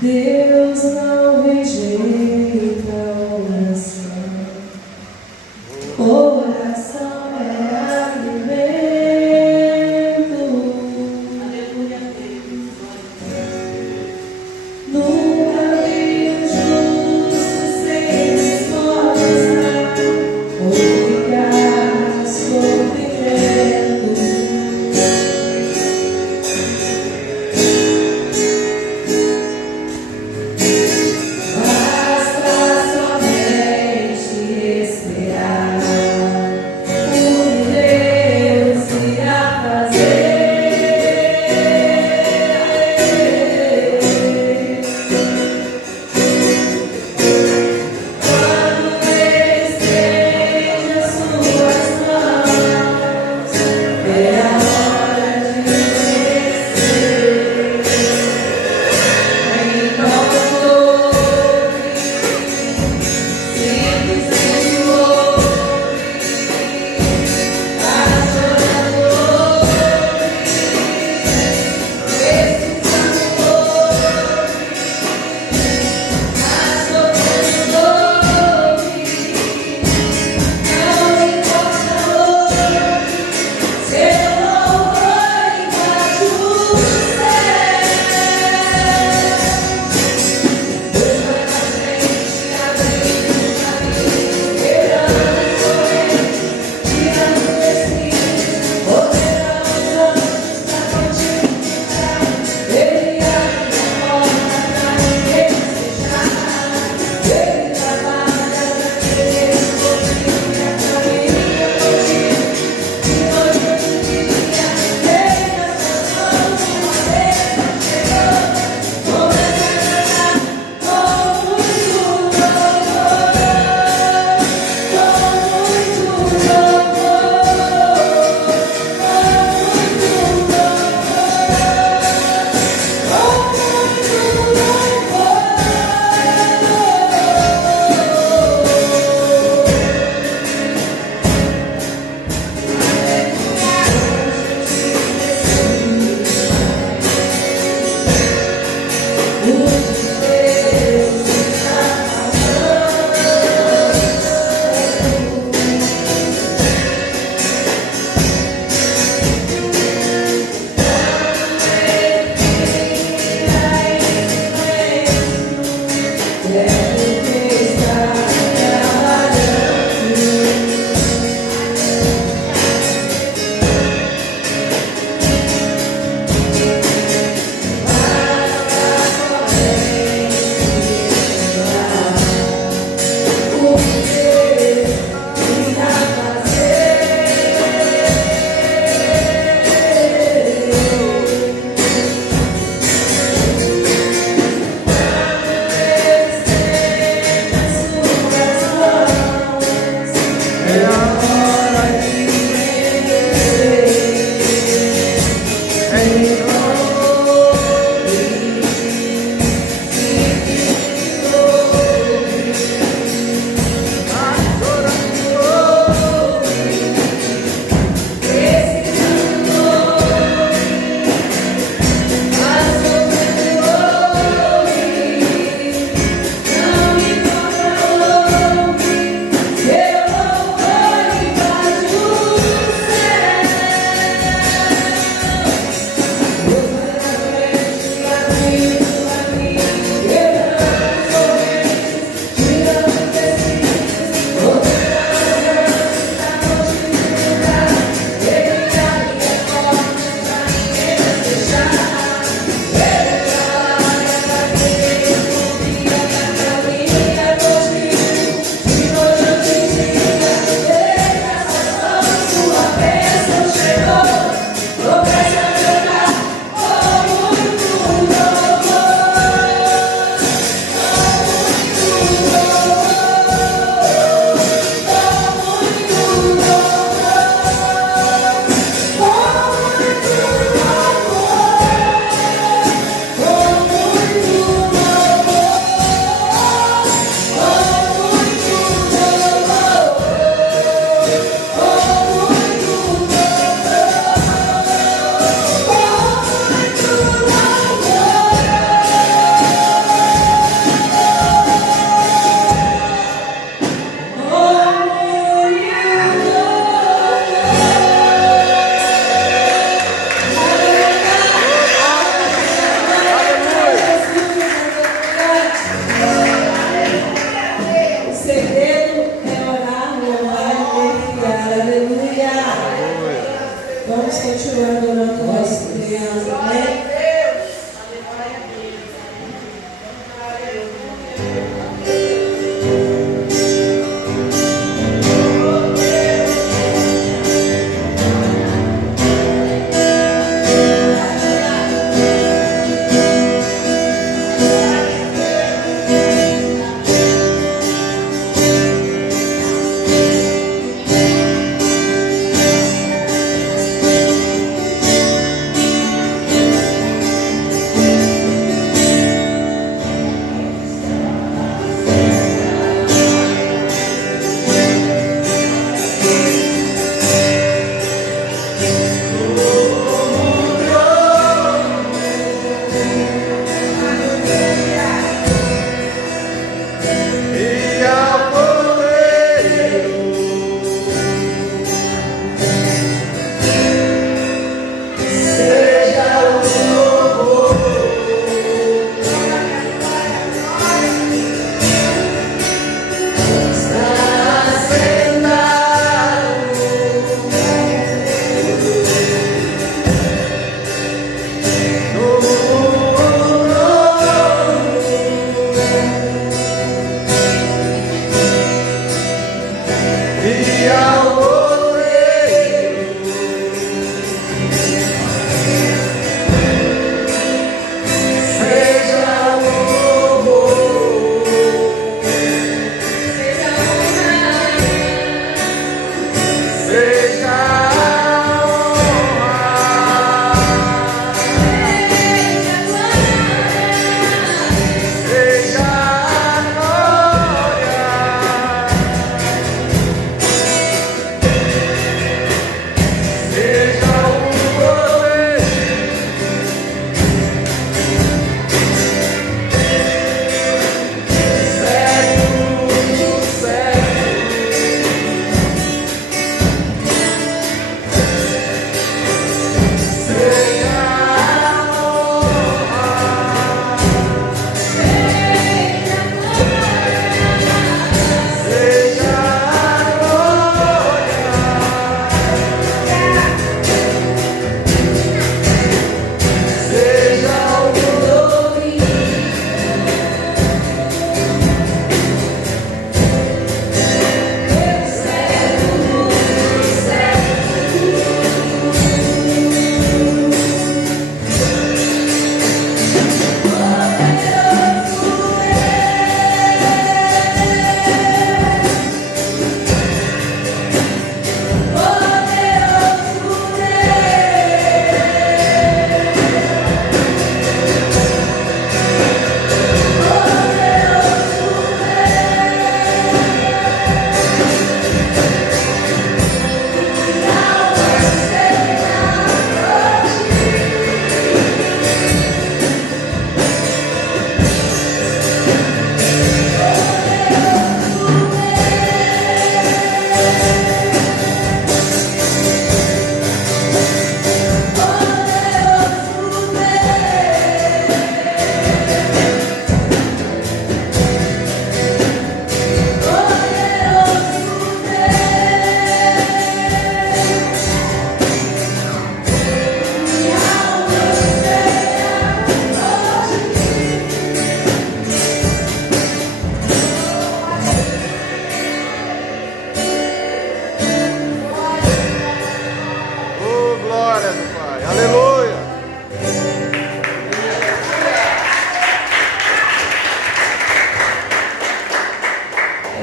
Deus não rejeita oração. Oração é alimento. Aleluia. Nunca vi um justo sem resposta. Obrigado, sofrimento. crianças, amém?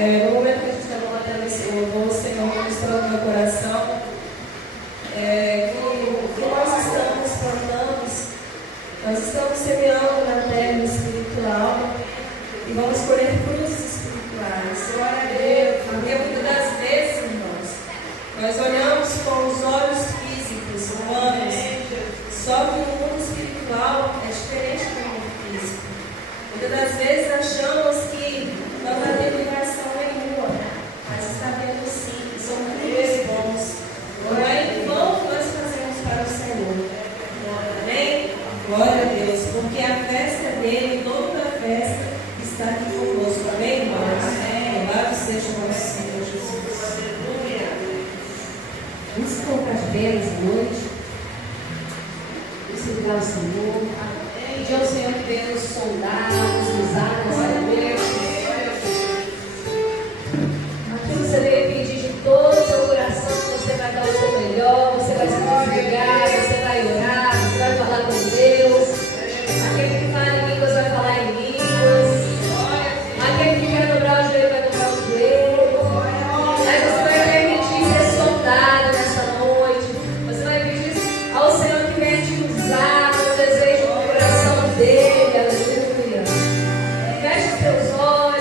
No momento que a gente está colocando esse louvor, o Senhor mostrou no meu coração que nós estamos semeando na terra espiritual e vamos colher frutos espirituais. Glória a Deus. Porque muitas das vezes, irmãos, nós olhamos com os olhos físicos, humanos, só que o mundo espiritual é diferente do mundo físico. Muitas das vezes achamos que não está tendo ligação nenhuma, mas está tendo sim, são frutos bons. Não é em vão que nós fazemos para o Senhor. Amém? Glória a Deus, porque a festa dele, o dono da festa, está aqui conosco. Amém, irmãos? Louvado seja o nosso Senhor Jesus. Aleluia. Vamos colocar de pé essa noite. seguir ao Senhor. Pedir ao Senhor que venha nos sondar, nos usar nessa noite. Aqui você veio pedir de todo o seu coração, você vai dar o seu melhor, você vai se desligar, você vai orar, você vai falar com Deus. Aquele que fala em línguas vai falar em línguas. Aquele que quer dobrar o joelho vai dobrar o joelho. Mas você vai permitir ser sondado nessa noite. Você vai pedir ao Senhor que venha te usar no desejo do coração dele. Aleluia. Feche os teus olhos.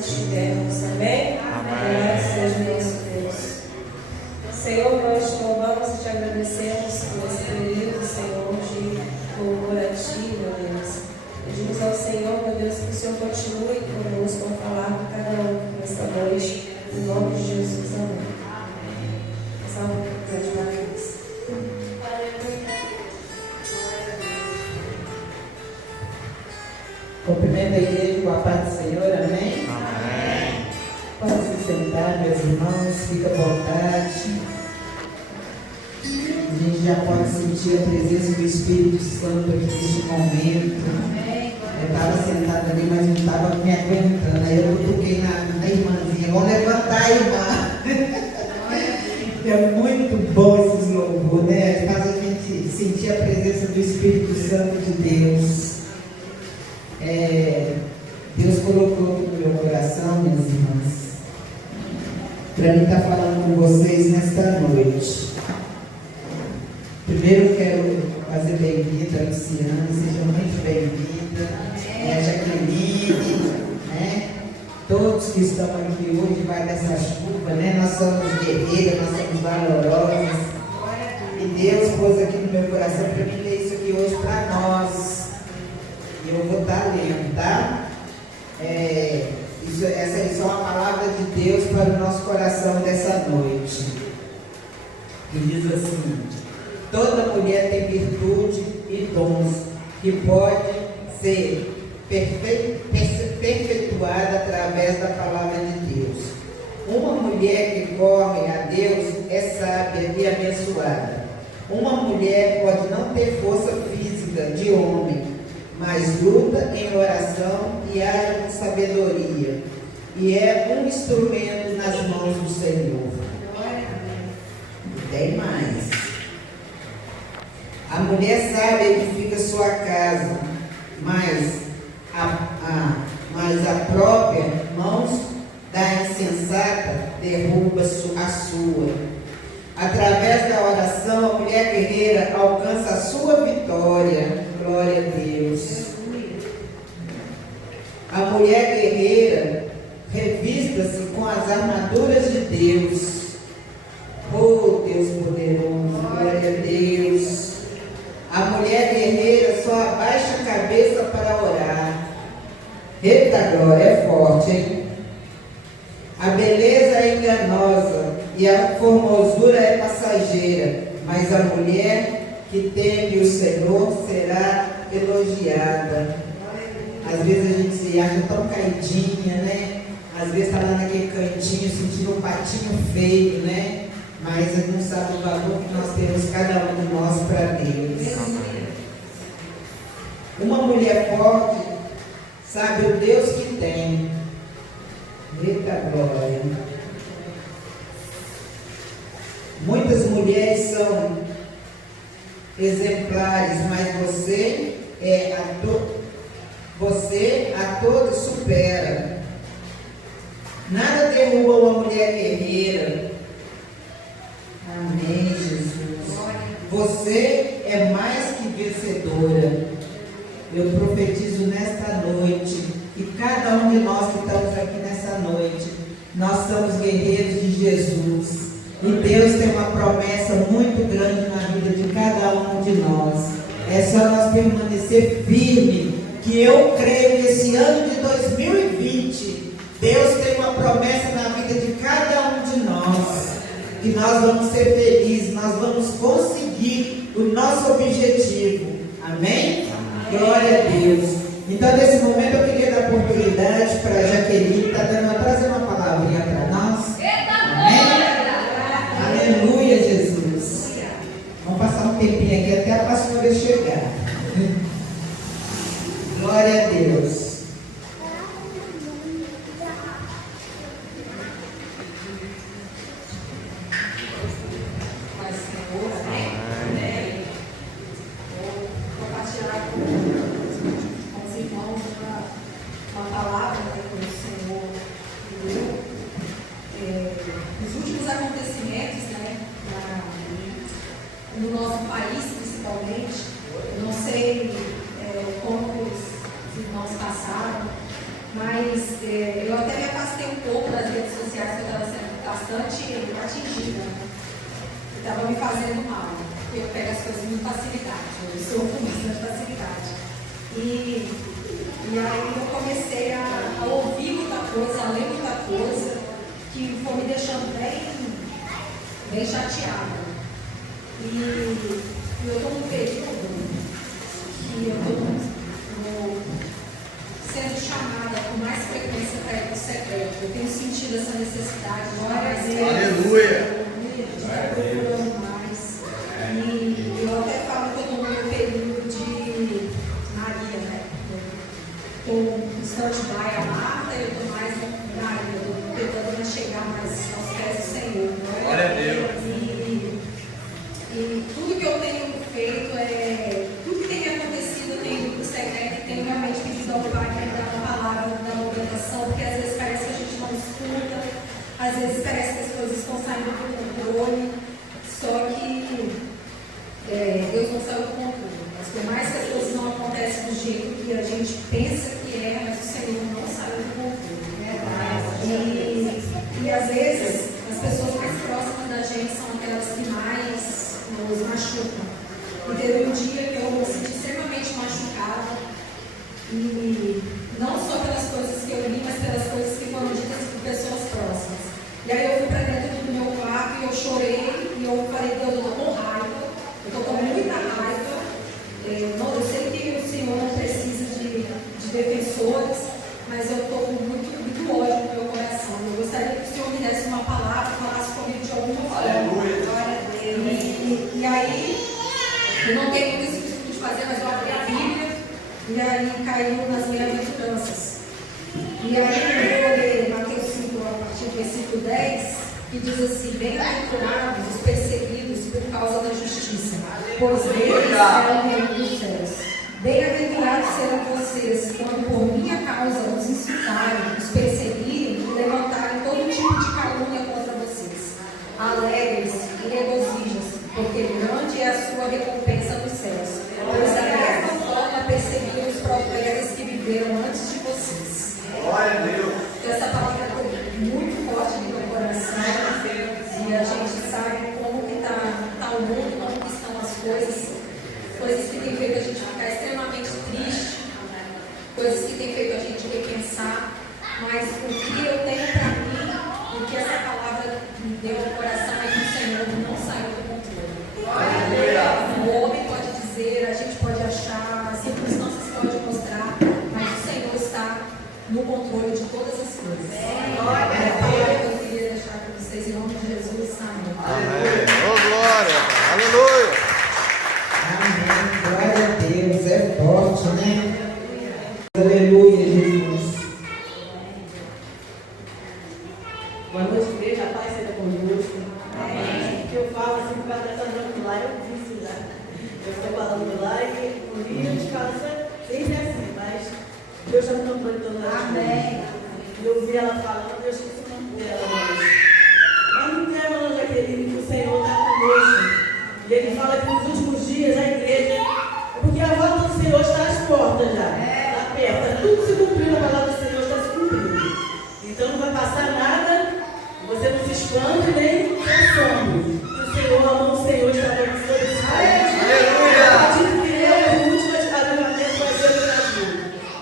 estivermos. Amém? Amém. Seja nosso Deus. Senhor, nós te louvamos e te agradecemos por esse período, Senhor, de louvor a Ti, meu Deus. Pedimos ao Senhor, meu Deus, que o Senhor continue conosco a falar com cada um nesta noite, em nome de Jesus. Amém. Salve o grande Marcos. Cumprimento a igreja com a paz do Senhor, amém? Amém. Pode se sentar, meus irmãos, fica à vontade. A gente já pode sentir a presença do Espírito Santo aqui neste momento. Eu estava sentada ali, mas não estava me aguentando. Aí eu toquei na irmãzinha. Vamos levantar a irmã. É muito bom esses louvores, né? Faz a gente sentir a presença do Espírito Santo de Deus. Deus colocou aqui no meu coração, minhas irmãs, para mim estar falando com vocês nesta noite. Primeiro quero fazer bem-vinda a Luciana, seja muito bem-vinda, Jaqueline, né? Todos que estão aqui hoje, vai dessa chuva, né? Nós somos guerreiras, nós somos valorosas, e Deus pôs aqui no meu coração para mim ler isso aqui hoje para nós. Eu vou estar lendo, tá? Essa é uma palavra de Deus para o nosso coração dessa noite. Que diz assim: toda mulher tem virtude e dons que pode ser perpetuada através da palavra de Deus. Uma mulher que corre a Deus é sábia e abençoada. Uma mulher pode não ter força física de homem, mas luta em oração e age com sabedoria, e é um instrumento nas mãos do Senhor. Tem mais. A mulher sábia edifica sua casa, mas a própria mãos da insensata derruba a sua. Através da oração, a mulher guerreira alcança a sua vitória. Glória a Deus. A mulher guerreira revista-se com as armaduras de Deus. Oh, Deus poderoso, glória a Deus. A mulher guerreira só abaixa a cabeça para orar. Eita glória, é forte, hein? A beleza é enganosa e a formosura é passageira, mas a mulher que teme o Senhor será elogiada. Às vezes a gente se acha tão caidinha, né? Às vezes está lá naquele cantinho sentindo um patinho feio, né? Mas a gente não sabe o valor que nós temos, cada um de nós, para Deus. Uma mulher forte sabe o Deus que tem. Eita glória. Muitas mulheres são exemplares, mas você a todos supera. Nada derruba uma mulher guerreira. Amém, Jesus. Você é mais que vencedora. Eu profetizo nesta noite que cada um de nós que estamos aqui nessa noite, nós somos guerreiros de Jesus. E Deus tem uma promessa muito grande na vida de cada um de nós. É só nós permanecer firme, que eu creio que esse ano de 2020, Deus tem uma promessa na vida de cada um de nós, que nós vamos ser felizes, nós vamos conseguir o nosso objetivo. Amém? Glória a Deus. Então, nesse momento, eu queria dar oportunidade para a Jaqueline, que está trazendo uma palavrinha para nós. Amém? Aleluia, Jesus. Vamos passar um tempinho aqui até a pastora chegar. Glória a Deus. No nosso país, principalmente, eu não sei como os irmãos passaram, Mas eu até me afastei um pouco das redes sociais, porque eu estava sendo bastante atingida. Estava me fazendo mal. Eu pego as coisas com facilidade. Eu sou com bastante facilidade. E aí eu comecei a ouvir muita coisa, a ler muita coisa, que foi me deixando bem chateada. E eu estou num período que eu estou sendo chamada com mais frequência para ir para o secreto. Eu tenho sentido essa necessidade de mais Aleluia! estar procurando mais. E eu até falo que eu estou num período de Maria, né? Estou em stand-by a Marta e eu estou mais na Maria. Eu estou tentando chegar mais aos pés do Senhor. Glória a Deus! E tudo que eu tenho feito tudo que tem acontecido, eu tenho ido para o secreto e tenho realmente pedido ao Pai para dar uma palavra da orientação, porque às vezes parece que a gente não escuta, às vezes parece que as coisas estão saindo do controle, só que Deus não saiu do controle. Mas por mais que as coisas não acontecem do jeito que a gente pensa que mas o Senhor não saiu do controle. E às vezes as pessoas mais próximas da gente são aquelas que mais nos machucam. E teve um dia que eu me senti extremamente machucada, e não só pelas coisas que eu li, mas pelas coisas que foram ditas por pessoas próximas. E aí eu fui para dentro do meu quarto e eu chorei, e eu falei: Deus, eu estou com raiva, eu estou com muita raiva. Eu sei que o Senhor não precisa de defensores, mas eu estou com muito ódio no meu coração. Eu gostaria que o Senhor me desse uma palavra, falasse comigo de alguma forma. Aleluia! E aí, eu não tenho muito esse costume de fazer, mas eu abri a Bíblia e aí caiu nas bem-aventuranças. E aí eu vou ler Mateus 5, a partir do versículo 10, que diz assim: bem-aventurados os perseguidos por causa da justiça, pois deles é o reino dos céus. Bem-aventurados serão vocês quando por minha causa os insultarem, os perseguirem e levantarem todo tipo de calúnia contra vocês. Alegrem-se e regozijem-se, porque grande é a sua recompensa nos céus, pois da mesma forma perseguiram os profetas que viveram antes de vocês. Glória a Deus! Essa palavra é muito forte no meu coração, e a gente sabe como que está o mundo, como que estão as coisas que tem feito a gente ficar extremamente triste, coisas que tem feito a gente repensar, mas o que eu tenho para mim, o que essa palavra me deu ao coração é que o Senhor não saiu do controle. O homem pode dizer, a gente pode achar, as circunstâncias podem mostrar, mas o Senhor está no controle de todas as coisas. É a palavra que eu queria deixar para vocês em nome de Jesus. Amém. Amém! Oh, glória! Aleluia! Amém. Glória a Deus. É forte, né? Aleluia, Jesus. Boa noite, igreja. A paz seja convosco. Que eu falo assim, por causa dessa noite lá, eu disse já. Eu estou falando lá e por isso, sempre assim, mas Deus já me controle de todas as coisas. Eu ouvi ela falando, eu esqueci o nome dela, mas não tema, não, Jaqueline, que o Senhor está conosco. E ele fala que nos últimos dias a igreja, porque a volta do Senhor está às portas já, está perto, tudo se cumpriu, a palavra do Senhor está se cumprindo. Então não vai passar nada, você não se espante nem se assombre. O Senhor, a mão do Senhor está abençoando esse país. A partir do que é o último avivamento vai ser no Brasil.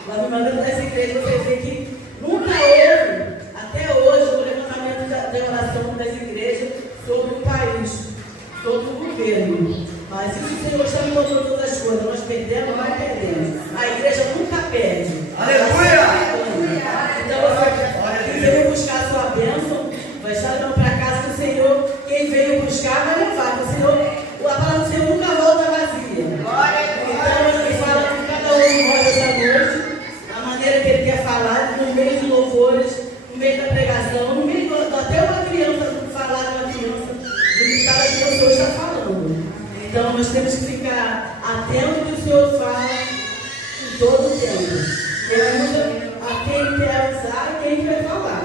O avivamento dessa igreja, você vê que nunca houve, até hoje, o levantamento da oração das igrejas sobre o país, sobre o governo. Mas isso o Senhor está me mostrando todas as coisas. Nós perdemos, vai perdendo. A igreja nunca perde. Aleluia! Então você veio buscar a sua bênção, vai estar olhando para casa que o Senhor, quem veio buscar, vai levar. O Senhor, a palavra do Senhor nunca volta vazia. Então ele fala que cada um de nós essa noite, a maneira que ele quer falar, no meio de louvores, no meio da pregação, no meio até uma criança falar de uma criança, do que cada pessoa está falando. Então nós temos que ficar atentos ao que o Senhor fala em todo o tempo. Pergunta a quem quer usar e quem quer falar.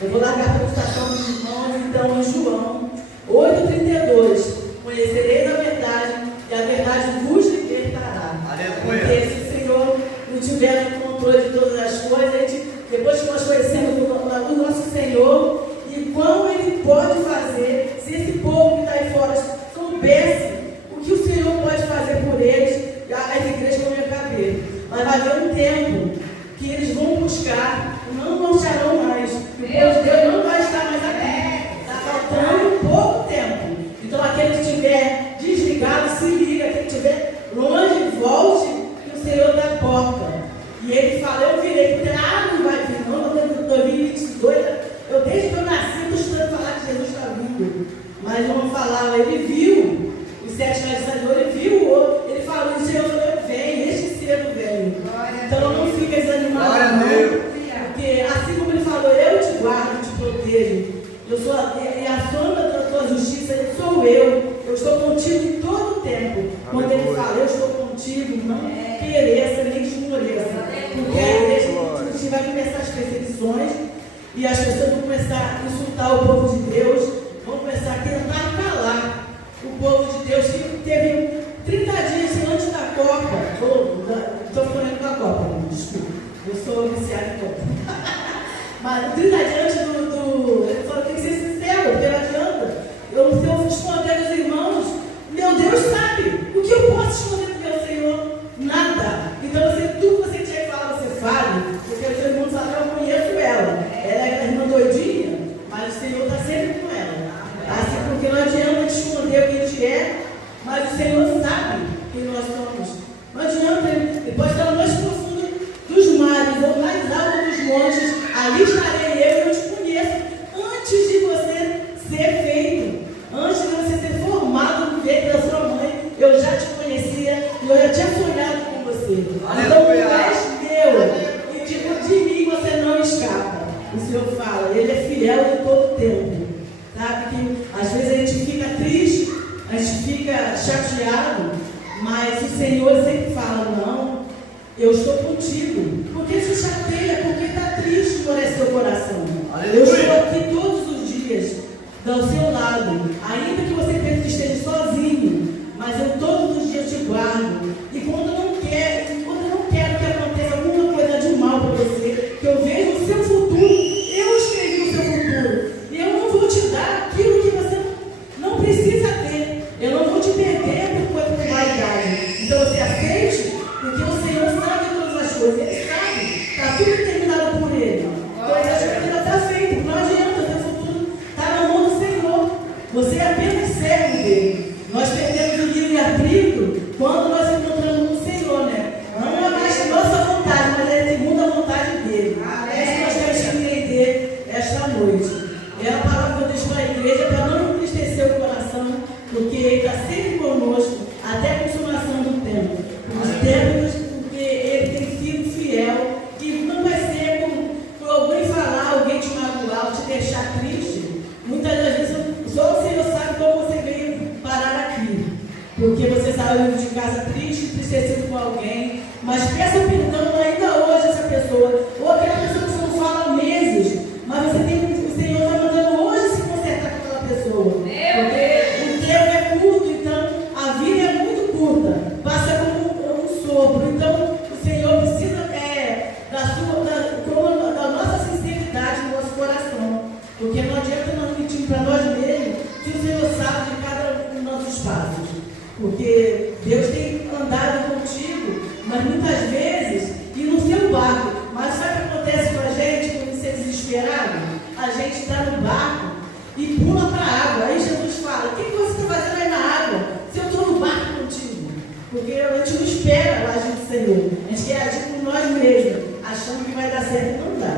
Eu vou largar a apresentação dos irmãos, então, em João 8,32. Conhecereis a verdade, e a verdade vos libertará. Aleluia. Porque se o Senhor não tiver no controle de todas as coisas, a gente depois que nós conhecemos o nosso Senhor, e como Ele pode fazer, se esse povo que está aí fora soubesse o que o Senhor pode fazer por eles, as igrejas vão caber. Mas vai haver um tempo que eles vão buscar, não acharão mais, que o povo de Deus não vai estar mais aqui. Está faltando pouco tempo. Então aquele que estiver desligado, se liga, aquele que estiver longe, volte, que o Senhor está à porta. E ele fala, eu virei, porque não vai vir, não, 2022, eu desde que eu nasci, estou estudando falar que Jesus está vindo. Mas não falava, ele viu os 7 meses de ele viu o outro, ele falou, o Senhor falou, vem, este cedo vem. Então não fica desanimado, não, porque assim como ele falou, eu te guardo, te protejo, eu sou a sombra da tua justiça, sou eu estou contigo em todo o tempo. Quando ele fala, eu estou contigo, não pereça, nem desmoreça, porque a igreja vai começar as perseguições e as pessoas vão começar a insultar o povo de Deus, vão começar a tentar calar o povo de Deus que teve 30 dias antes da Copa. Estou falando da Copa, desculpa, eu sou viciada em Copa. Mas 30 dias antes ele falou, tem que ser sincero, porque não adianta. Se eu esconder dos irmãos, meu Deus sabe. O que eu posso esconder do meu Senhor? Nada. Então, tudo que você tinha que falar, você fale, porque o seu irmão sabe, eu conheço ela. Ela é a irmã doidinha, mas o Senhor está sempre com ela. Assim, porque não adianta esconder o que a gente é, mas o Senhor sabe quem nós somos. Não adianta, ele pode estar no mais profundo dos mares, ou mais alto dos montes, ali estarei eu te conheço, antes de você ser feito, antes de você ser formado no ventre da sua mãe, eu já te conhecia, eu já tinha sonhado com você. Então, tu és meu, e de mim você não escapa. O Senhor fala, Ele é fiel em todo tempo. Sabe que às vezes a gente fica triste, a gente fica chateado, mas o Senhor sempre fala, não, eu estou contigo. Porque se chateia, porque está triste por esse seu coração. Eu estou aqui todos os dias, ao seu lado, ainda que você pense que esteja sozinho, mas eu todos os dias te guardo. E quando eu não quero que aconteça alguma coisa de mal para você, que eu vejo o seu futuro, eu escrevi o seu futuro. E eu não vou te dar aquilo que você não precisa ter. Eu não vou te perder por vaidade. Então você aceite, porque o Senhor sabe todas as coisas. Ele sabe, está tudo determinado por Ele. Então ele acha que está feito. Não adianta, o seu futuro está na mão do Senhor. Você é apenas servo dele. Nós perdemos o livre-arbítrio quando nós encontramos no Senhor, né? Não é mais nossa vontade, mas é segundo a vontade dele. É isso que nós temos que entender esta noite. É a palavra que eu deixo para a igreja para não entristecer o coração, porque Ele está sempre conosco até a consumação do tempo. Os tempos, porque Ele tem sido fiel, e não vai ser por alguém falar, alguém te magoar, te deixar triste. Muitas das vezes só o Senhor sabe como você veio parar aqui, porque você saiu de casa triste, entristecido com alguém, mas peça perdão ainda hoje a essa pessoa, ou aquela pessoa que você não fala há meses, mas você tem, o Senhor está mandando hoje se consertar com aquela pessoa, porque o tempo é curto, então a vida é muito curta, passa como um sopro. Então o Senhor precisa da nossa sinceridade no nosso coração, porque não adianta nós mentirmos para nós mesmos se o Senhor sabe de cada um dos nossos passos, porque Deus tem andado contigo, mas muitas vezes e no seu barco. Mas sabe o que acontece com a gente quando você é desesperado? A gente está no barco e pula para a água. Aí Jesus fala, o que você está fazendo aí na água? Se eu estou no barco contigo. Porque a gente não espera a agir do Senhor. A gente quer agir por nós mesmos, achando que vai dar certo e não dá.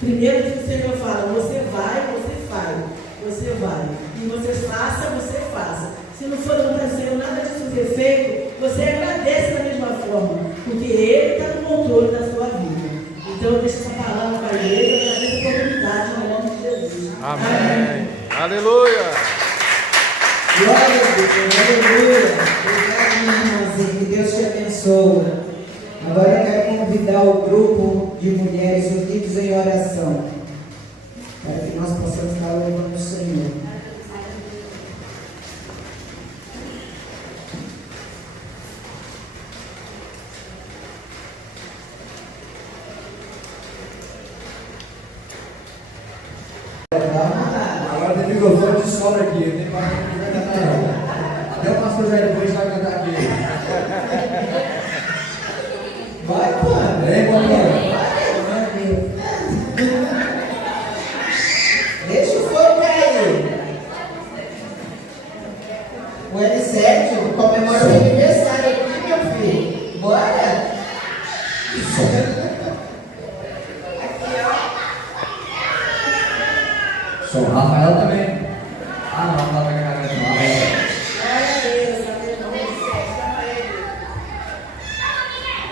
Primeiro que o Senhor fala, você vai, você faz. Você vai. E você faça. Se não for acontecer nada disso ser feito, você agradece da mesma forma. Porque Ele está no controle da sua vida. Então eu deixo essa palavra para a igreja, para essa oportunidade, no nome de Jesus. Amém. Aleluia. Glória a Deus, aleluia. Obrigado, minha irmãzinha, que Deus te abençoe. Agora eu quero convidar o grupo de mulheres unidas em oração, para que nós possamos estar louvando o Senhor. Sou Rafael também. Ah, não, tá na cara de Rafael.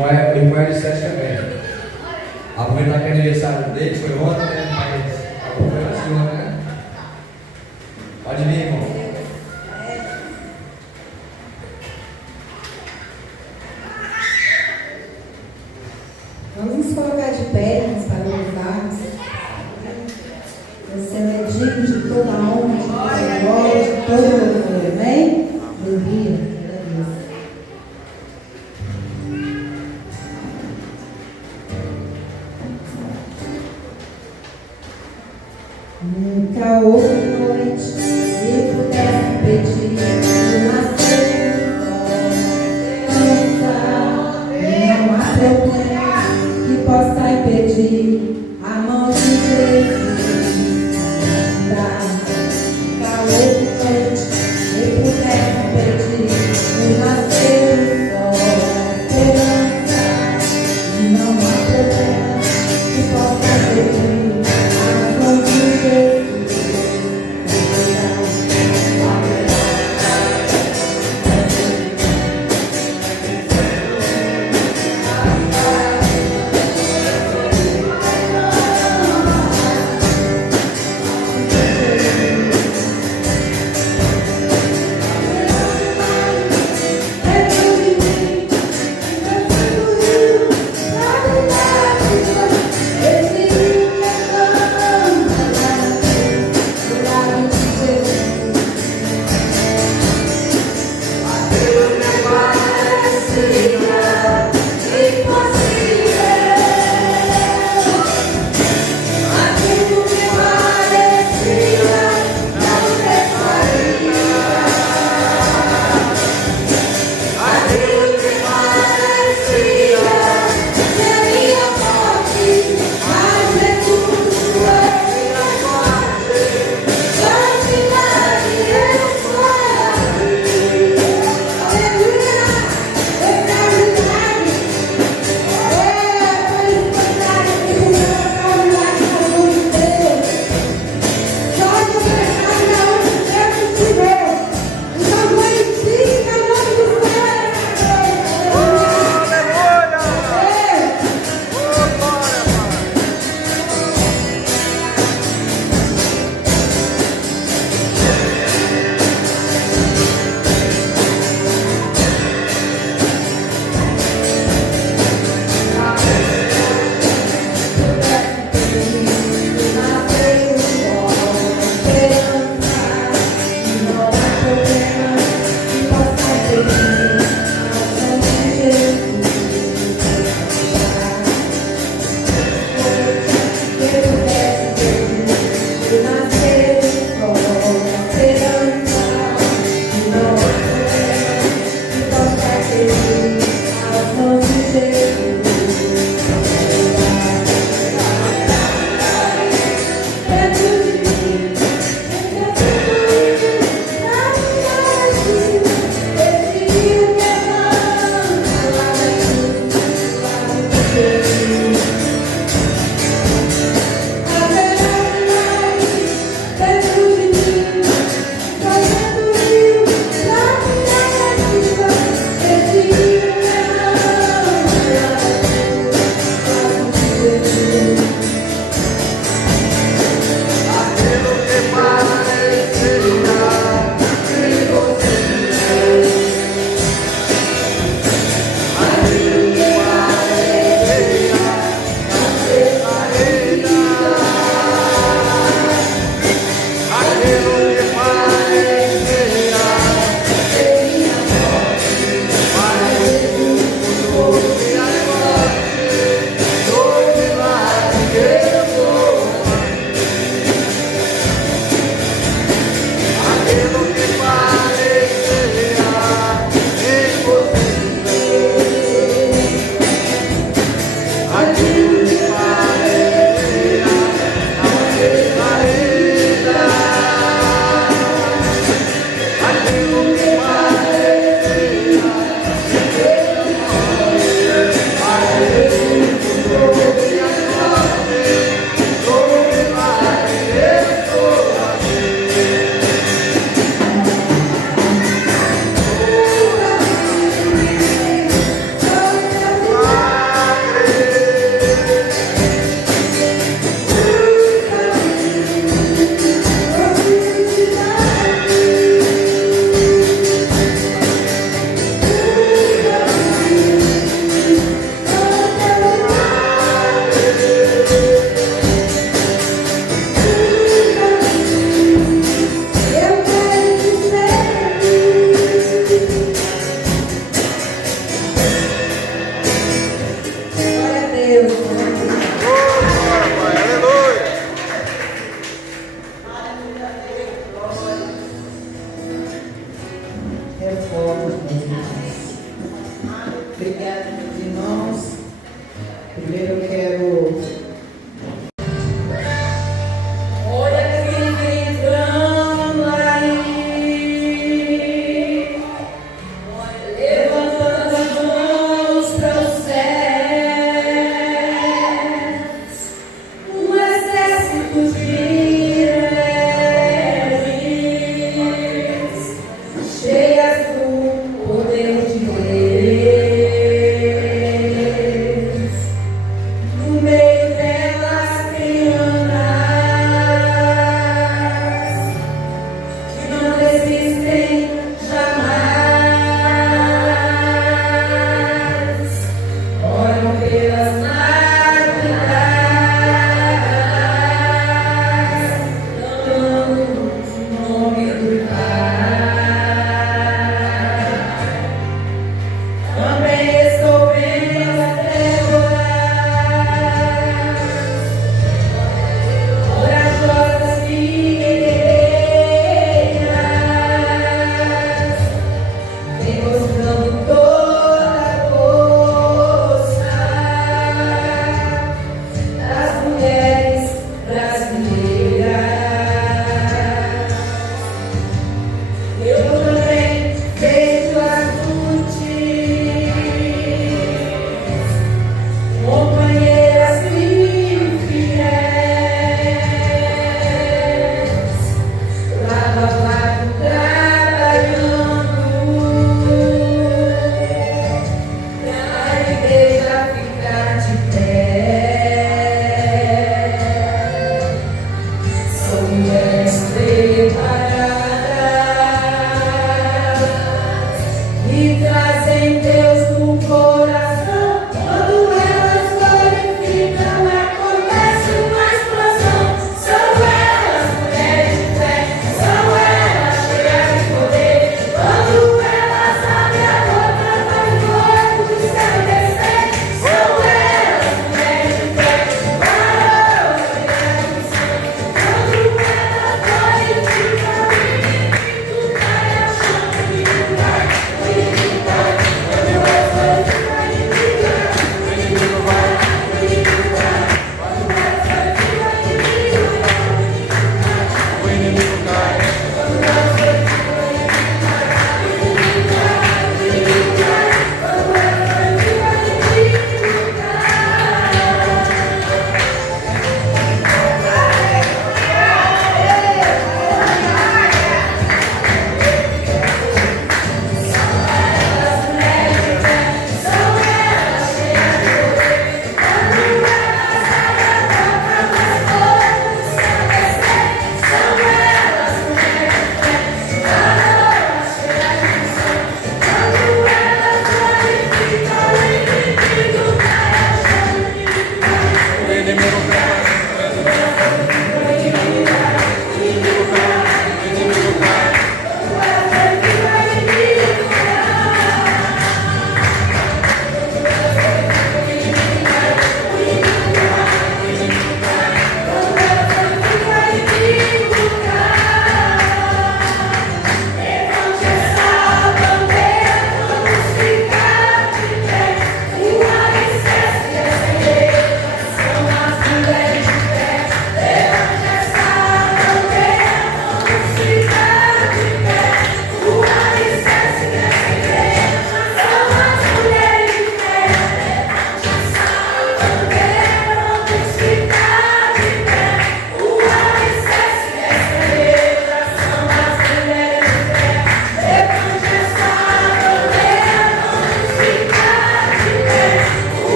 E com o L7 também. Aproveitar que é aniversário dele, foi ontem, né? Mas foi na segunda, né? Pode vir, irmão. Vamos nos colocar de pernas para louvarmos. Você é digno de toda a honra, de toda a glória, de todo o louvor. Amém? Aleluia. Nunca houve noite que pudesse pedir o nascer do sol. Não há problema que possa impedir a mão de Jesus. Nunca houve noite que pudesse impedir o nascer do sol. Não há problema que possa impedir a mão de Jesus.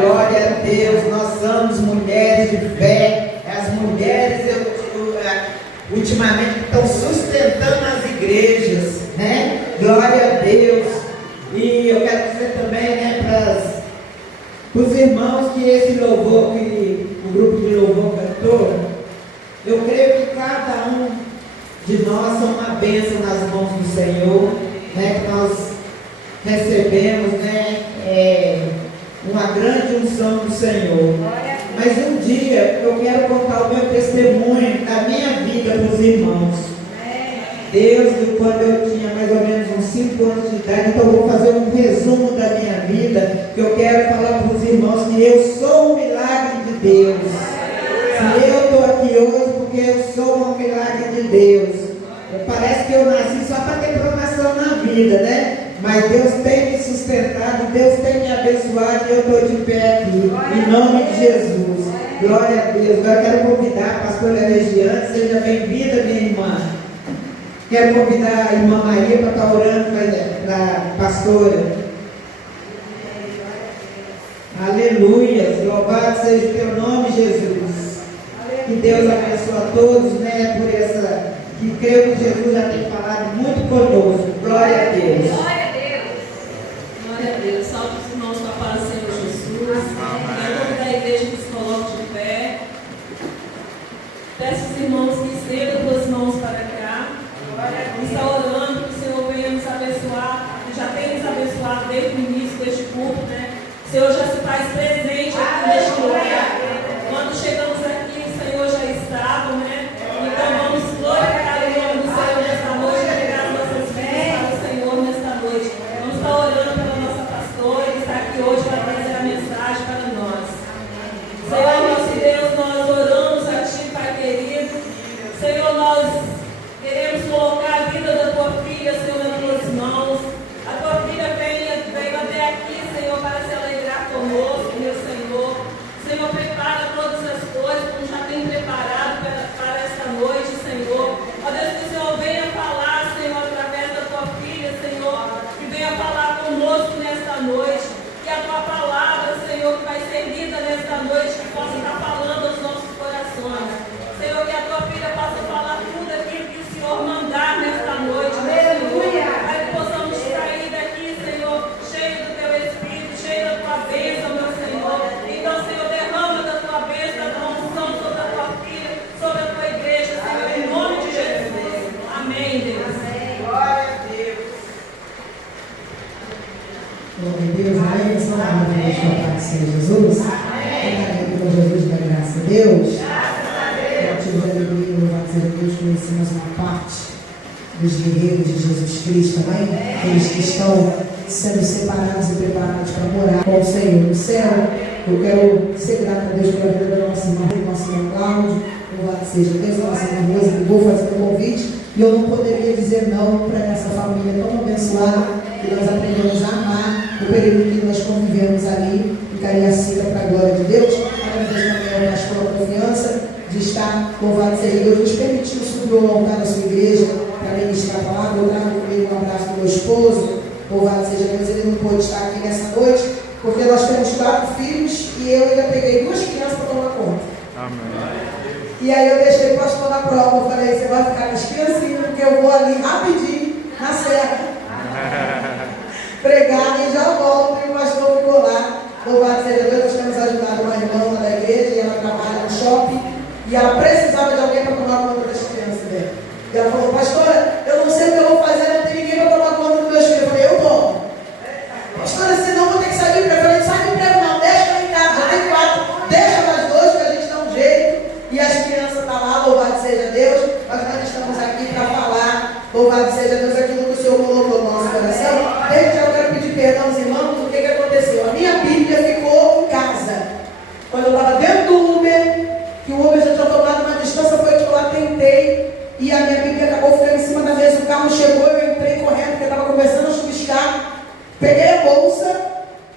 Glória a Deus, nós somos mulheres de fé. As mulheres, ultimamente, estão sustentando as igrejas, né? Glória a Deus. E eu quero dizer também, né, para os irmãos que esse louvor, que o grupo de louvor cantou, eu creio que cada um de nós são uma bênção nas mãos do Senhor, né? Que nós recebemos, né? Uma grande unção do Senhor. Mas um dia eu quero contar o meu testemunho da minha vida para os irmãos. Desde quando eu tinha mais ou menos uns 5 anos de idade, então eu vou fazer um resumo da minha vida, que eu quero falar para os irmãos que eu sou um milagre de Deus. Se eu estou aqui hoje, porque eu sou um milagre de Deus. Parece que eu nasci só para ter promoção na vida, né? Mas Deus tem me sustentado, Deus tem me abençoado e eu estou de pé aqui, em nome de Jesus. Glória a Deus. Agora eu quero convidar a pastora Regiane, seja bem-vinda, minha irmã. Quero convidar a irmã Maria para estar orando para a pastora. Aleluia. Louvado seja o teu nome, Jesus. Que Deus abençoe a todos, né, por essa, que creio que Jesus já tem falado muito conosco. Glória a Deus. Glória a Deus. Glória a Deus. Salve os irmãos com a paz do Senhor Jesus. Quero convidar a igreja que se coloque de pé. Peço aos irmãos que estendam suas mãos para cá. Está orando que o Senhor venha nos abençoar. Que já tem nos abençoado desde o início deste culto, né? O Senhor já se faz presente aqui neste lugar. Quando chegamos aqui, o Senhor já estava, né? Então vamos glorificar o nome do Senhor nesta noite, entregar as nossas vidas para o Senhor nesta noite. Vamos estar orando pela nossa pastora, que está aqui hoje para trazer a mensagem para nós. Senhor, nosso Deus, nós oramos a Ti, Pai querido. Senhor, nós queremos colocar a vida da Tua filha, Senhor, nas Tuas mãos. A Tua filha veio até aqui, Senhor, para se alegrar conosco, meu Senhor. Senhor, prepara todas as coisas, como já tem preparado para esta noite, Senhor. Ó Deus, que o Senhor venha falar, Senhor, através da Tua filha, Senhor, que venha falar conosco nesta noite. Que a Tua palavra, Senhor, que vai ser lida nesta noite, que possa estar falando aos nossos corações. Senhor, que a Tua filha possa falar tudo aquilo que o Senhor mandar nesta noite, meu Senhor. Para que possamos sair daqui, Senhor, cheio do Teu Espírito, cheio da Tua bênção, meu Senhor. Então, Senhor, derrama da Tua bênção, da Tua unção sobre a Tua filha, sobre a Tua igreja, Senhor, em nome de Jesus. Amém, Deus. Glória a Deus. Glória a Deus, amém. Essa palavra da sua parte, Senhor Jesus. Amém. Com Jesus da graça a Deus. Motivo de alegria, louvado seja Deus, conhecer mais uma parte dos guerreiros de Jesus Cristo, amém? Aqueles que estão sendo separados e preparados para morar com o Senhor no céu. Eu quero ser grato a Deus pela vida da nossa irmã, do nosso irmão Cláudio. Louvado seja Deus, nossa irmã Rosa, que vou fazer o convite. E eu não poderia dizer não para essa família tão abençoada que nós aprendemos a amar no período que nós convivemos ali em Cariacica, para a glória de Deus. Agradeço também ao pastor a confiança de estar, louvado seja Deus, nos permitiu subir ao altar da sua igreja para ministrar a palavra. Eu trago comigo um abraço do meu esposo, louvado seja Deus, ele não pôde estar aqui nessa noite, porque nós temos 4 filhos e eu ainda peguei 2 crianças para tomar conta. Amém. E aí eu deixei o pastor na prova, eu falei, você vai ficar com as criancinhas, porque eu vou ali rapidinho, na serra, pregar e já volto, e o pastor ficou lá. Louvado seja Deus, nós temos ajudado uma irmã da igreja, e ela trabalha no shopping, e ela precisava de alguém para tomar conta das crianças dela. E ela falou, pastora, eu não sei o que eu vou fazer, não tem ninguém para tomar conta dos meus filhos. Eu falei, eu tomo. Pastora, senão eu vou ter que sair do emprego. Eu falei, sai do emprego não, deixa ela em casa, já tem 4, deixa mais 2 que a gente dá um jeito. E as crianças estão lá, louvado seja Deus, mas nós estamos aqui para falar, louvado seja Deus, aquilo que o Senhor colocou no nosso coração. Desde já eu quero pedir perdão aos irmãos, o que aconteceu? A minha Bíblia ficou em casa. Quando eu estava dentro do Uber, que o Uber já tinha tomado uma distância, foi que eu lá tentei, e a minha Bíblia acabou ficando em cima da mesa. O carro chegou, eu entrei correndo, porque estava começando a chuviscar, peguei a bolsa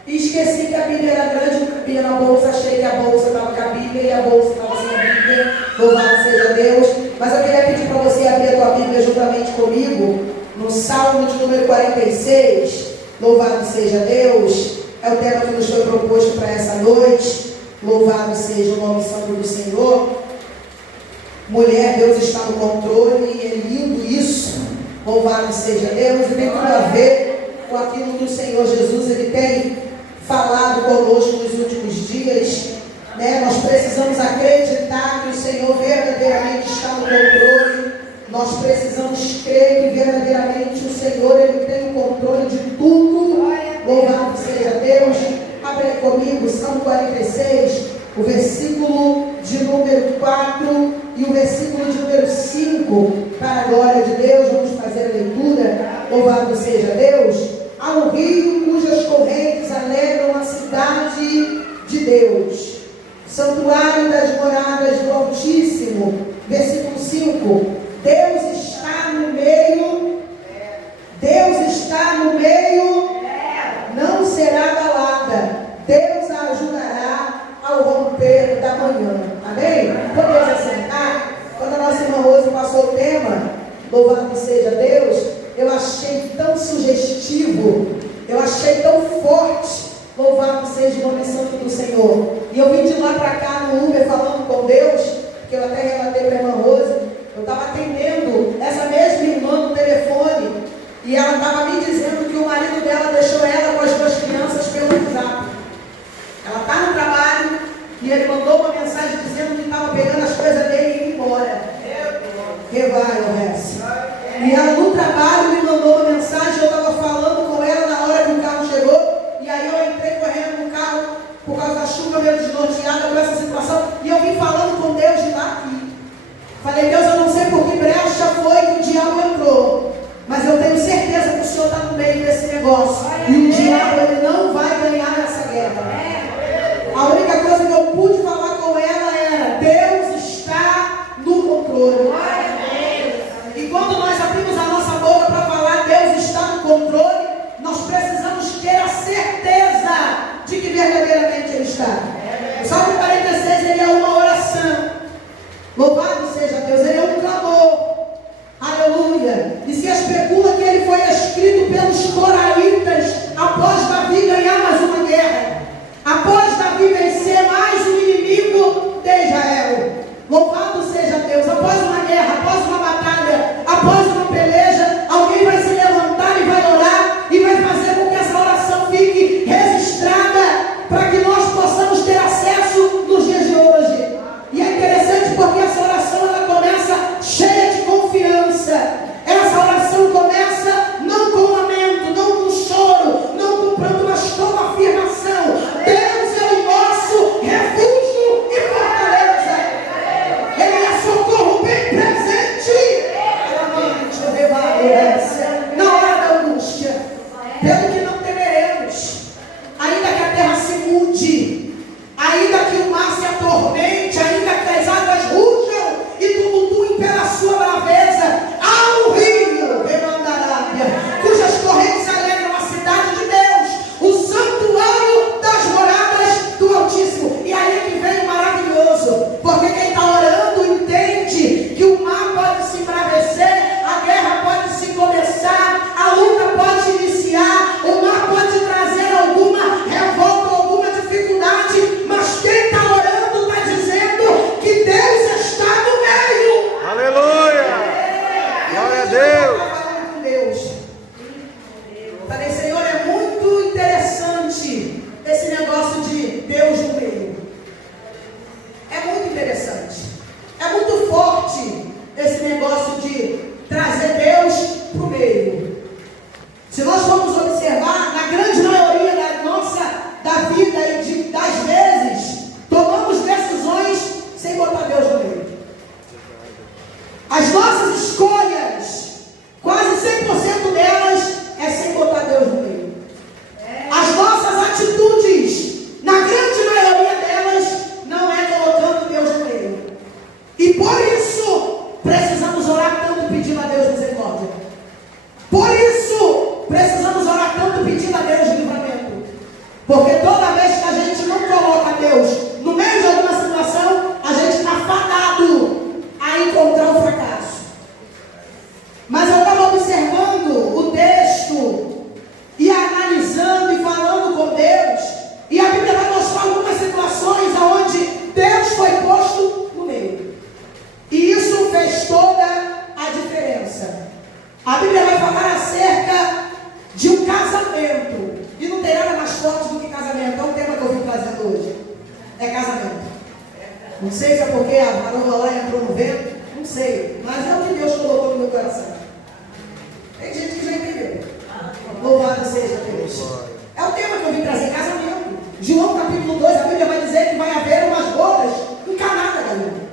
e esqueci que a Bíblia era grande, não cabia na bolsa, achei que a bolsa estava com a Bíblia e a bolsa estava sem a Bíblia, louvado seja Deus. Mas eu queria pedir para você abrir a tua Bíblia juntamente comigo, no Salmo de número 46, louvado seja Deus. É o tema que nos foi proposto para essa noite. Louvado seja o nome santo do Senhor. Mulher, Deus está no controle e é lindo isso. Louvado seja Deus. E tem tudo a ver com aquilo que o Senhor Jesus ele tem falado conosco nos últimos dias. Nós precisamos acreditar que o Senhor verdadeiramente está no controle. Nós precisamos crer que verdadeiramente o Senhor ele tem o controle de tudo. Louvado seja Deus. Abre aí comigo, Salmo 46, o versículo de número 4 e o versículo de número 5. Para a glória de Deus, vamos fazer a leitura. Louvado seja Deus. Há um rio cujas correntes alegram a cidade de Deus, santuário das moradas do Altíssimo. Versículo 5. Deus está no meio. Deus está no meio. Não será abalada. Deus a ajudará ao romper da manhã. Amém? Podemos assentar? Quando a nossa irmã Rose passou o tema, louvado seja Deus, eu achei tão sugestivo, eu achei tão forte. Louvado seja o nome santo do Senhor. E eu vim de lá para cá no Uber falando com Deus, que eu até relatei para a irmã Rose. Eu estava atendendo essa mesma irmã no telefone e ela estava me dizendo que o marido dela deixou ela com as duas crianças pelo WhatsApp. Ela está no trabalho e ele mandou uma mensagem dizendo que estava pegando as coisas dele e indo embora. Revai o resto. E ela no trabalho me mandou uma mensagem, eu estava falando com ela na hora que o carro chegou. E aí eu entrei correndo no carro por causa da chuva meio desnorteada com essa situação. E eu vim falando com Deus de lá aqui. Falei, Deus, eu não sei por que brecha foi que o diabo entrou, mas eu tenho certeza que o Senhor está no meio desse negócio. E o diabo ele não vai ganhar essa guerra. A única coisa que eu pude falar com ela era: Deus está no controle. E quando nós abrimos a nossa boca para falar Deus está no controle, nós precisamos ter a certeza de que verdadeiramente Ele está. O Salmo 46 ele é uma oração. Louvado seja Deus, ele é um clamor. Aleluia. E se especula que ele foi escrito pelos coraitas após Davi Não sei se é porque a varoa lá entrou no vento, não sei, mas é o que Deus colocou no meu coração. Tem gente que já entendeu. Louvado seja Deus. É o tema que eu vim trazer, casamento. João capítulo 2, a Bíblia vai dizer que vai haver umas bodas em Caná da Galileia.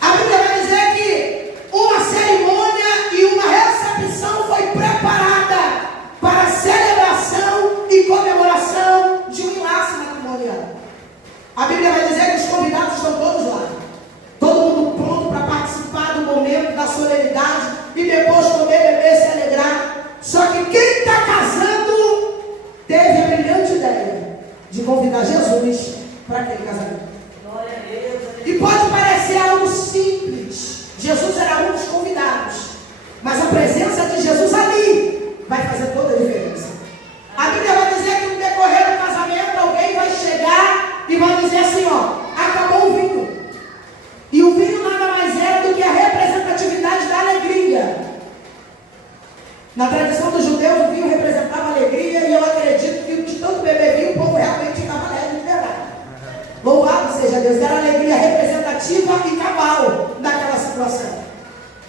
A Bíblia vai dizer que uma cerimônia e uma recepção foi preparada para a celebração e comemoração de um enlace matrimonial. A Bíblia vai dizer que os convidados estão todos lá. Todo mundo pronto para participar do momento da solenidade e depois comer, beber, se alegrar. Só que quem está casando teve a brilhante ideia de convidar Jesus para aquele casamento. Glória a Deus. E pode parecer algo simples. Jesus era um dos convidados. Mas a presença de Jesus ali vai fazer toda a diferença. A Bíblia vai dizer que no decorrer do casamento alguém vai chegar e vai dizer assim, ó, acabou o vinho. E o vinho nada mais era do que a representatividade da alegria. Na tradição dos judeus, o vinho representava alegria, e eu acredito que de tanto beber vinho, o povo realmente ficava alegre de verdade. Louvado seja Deus, era alegria representativa e cabal daquela situação.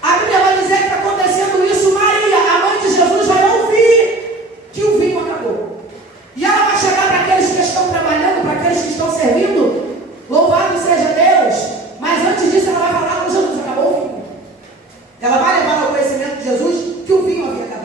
A Bíblia vai dizer que acontecendo isso, Maria, a mãe de Jesus, vai ouvir que o vinho acabou. E ela vai chegar para aqueles que estão trabalhando, para aqueles que estão servindo, louvado seja Deus, mas antes disso ela vai falar com Jesus, acabou o vinho. Ela vai levar ao conhecimento de Jesus que o vinho havia acabado.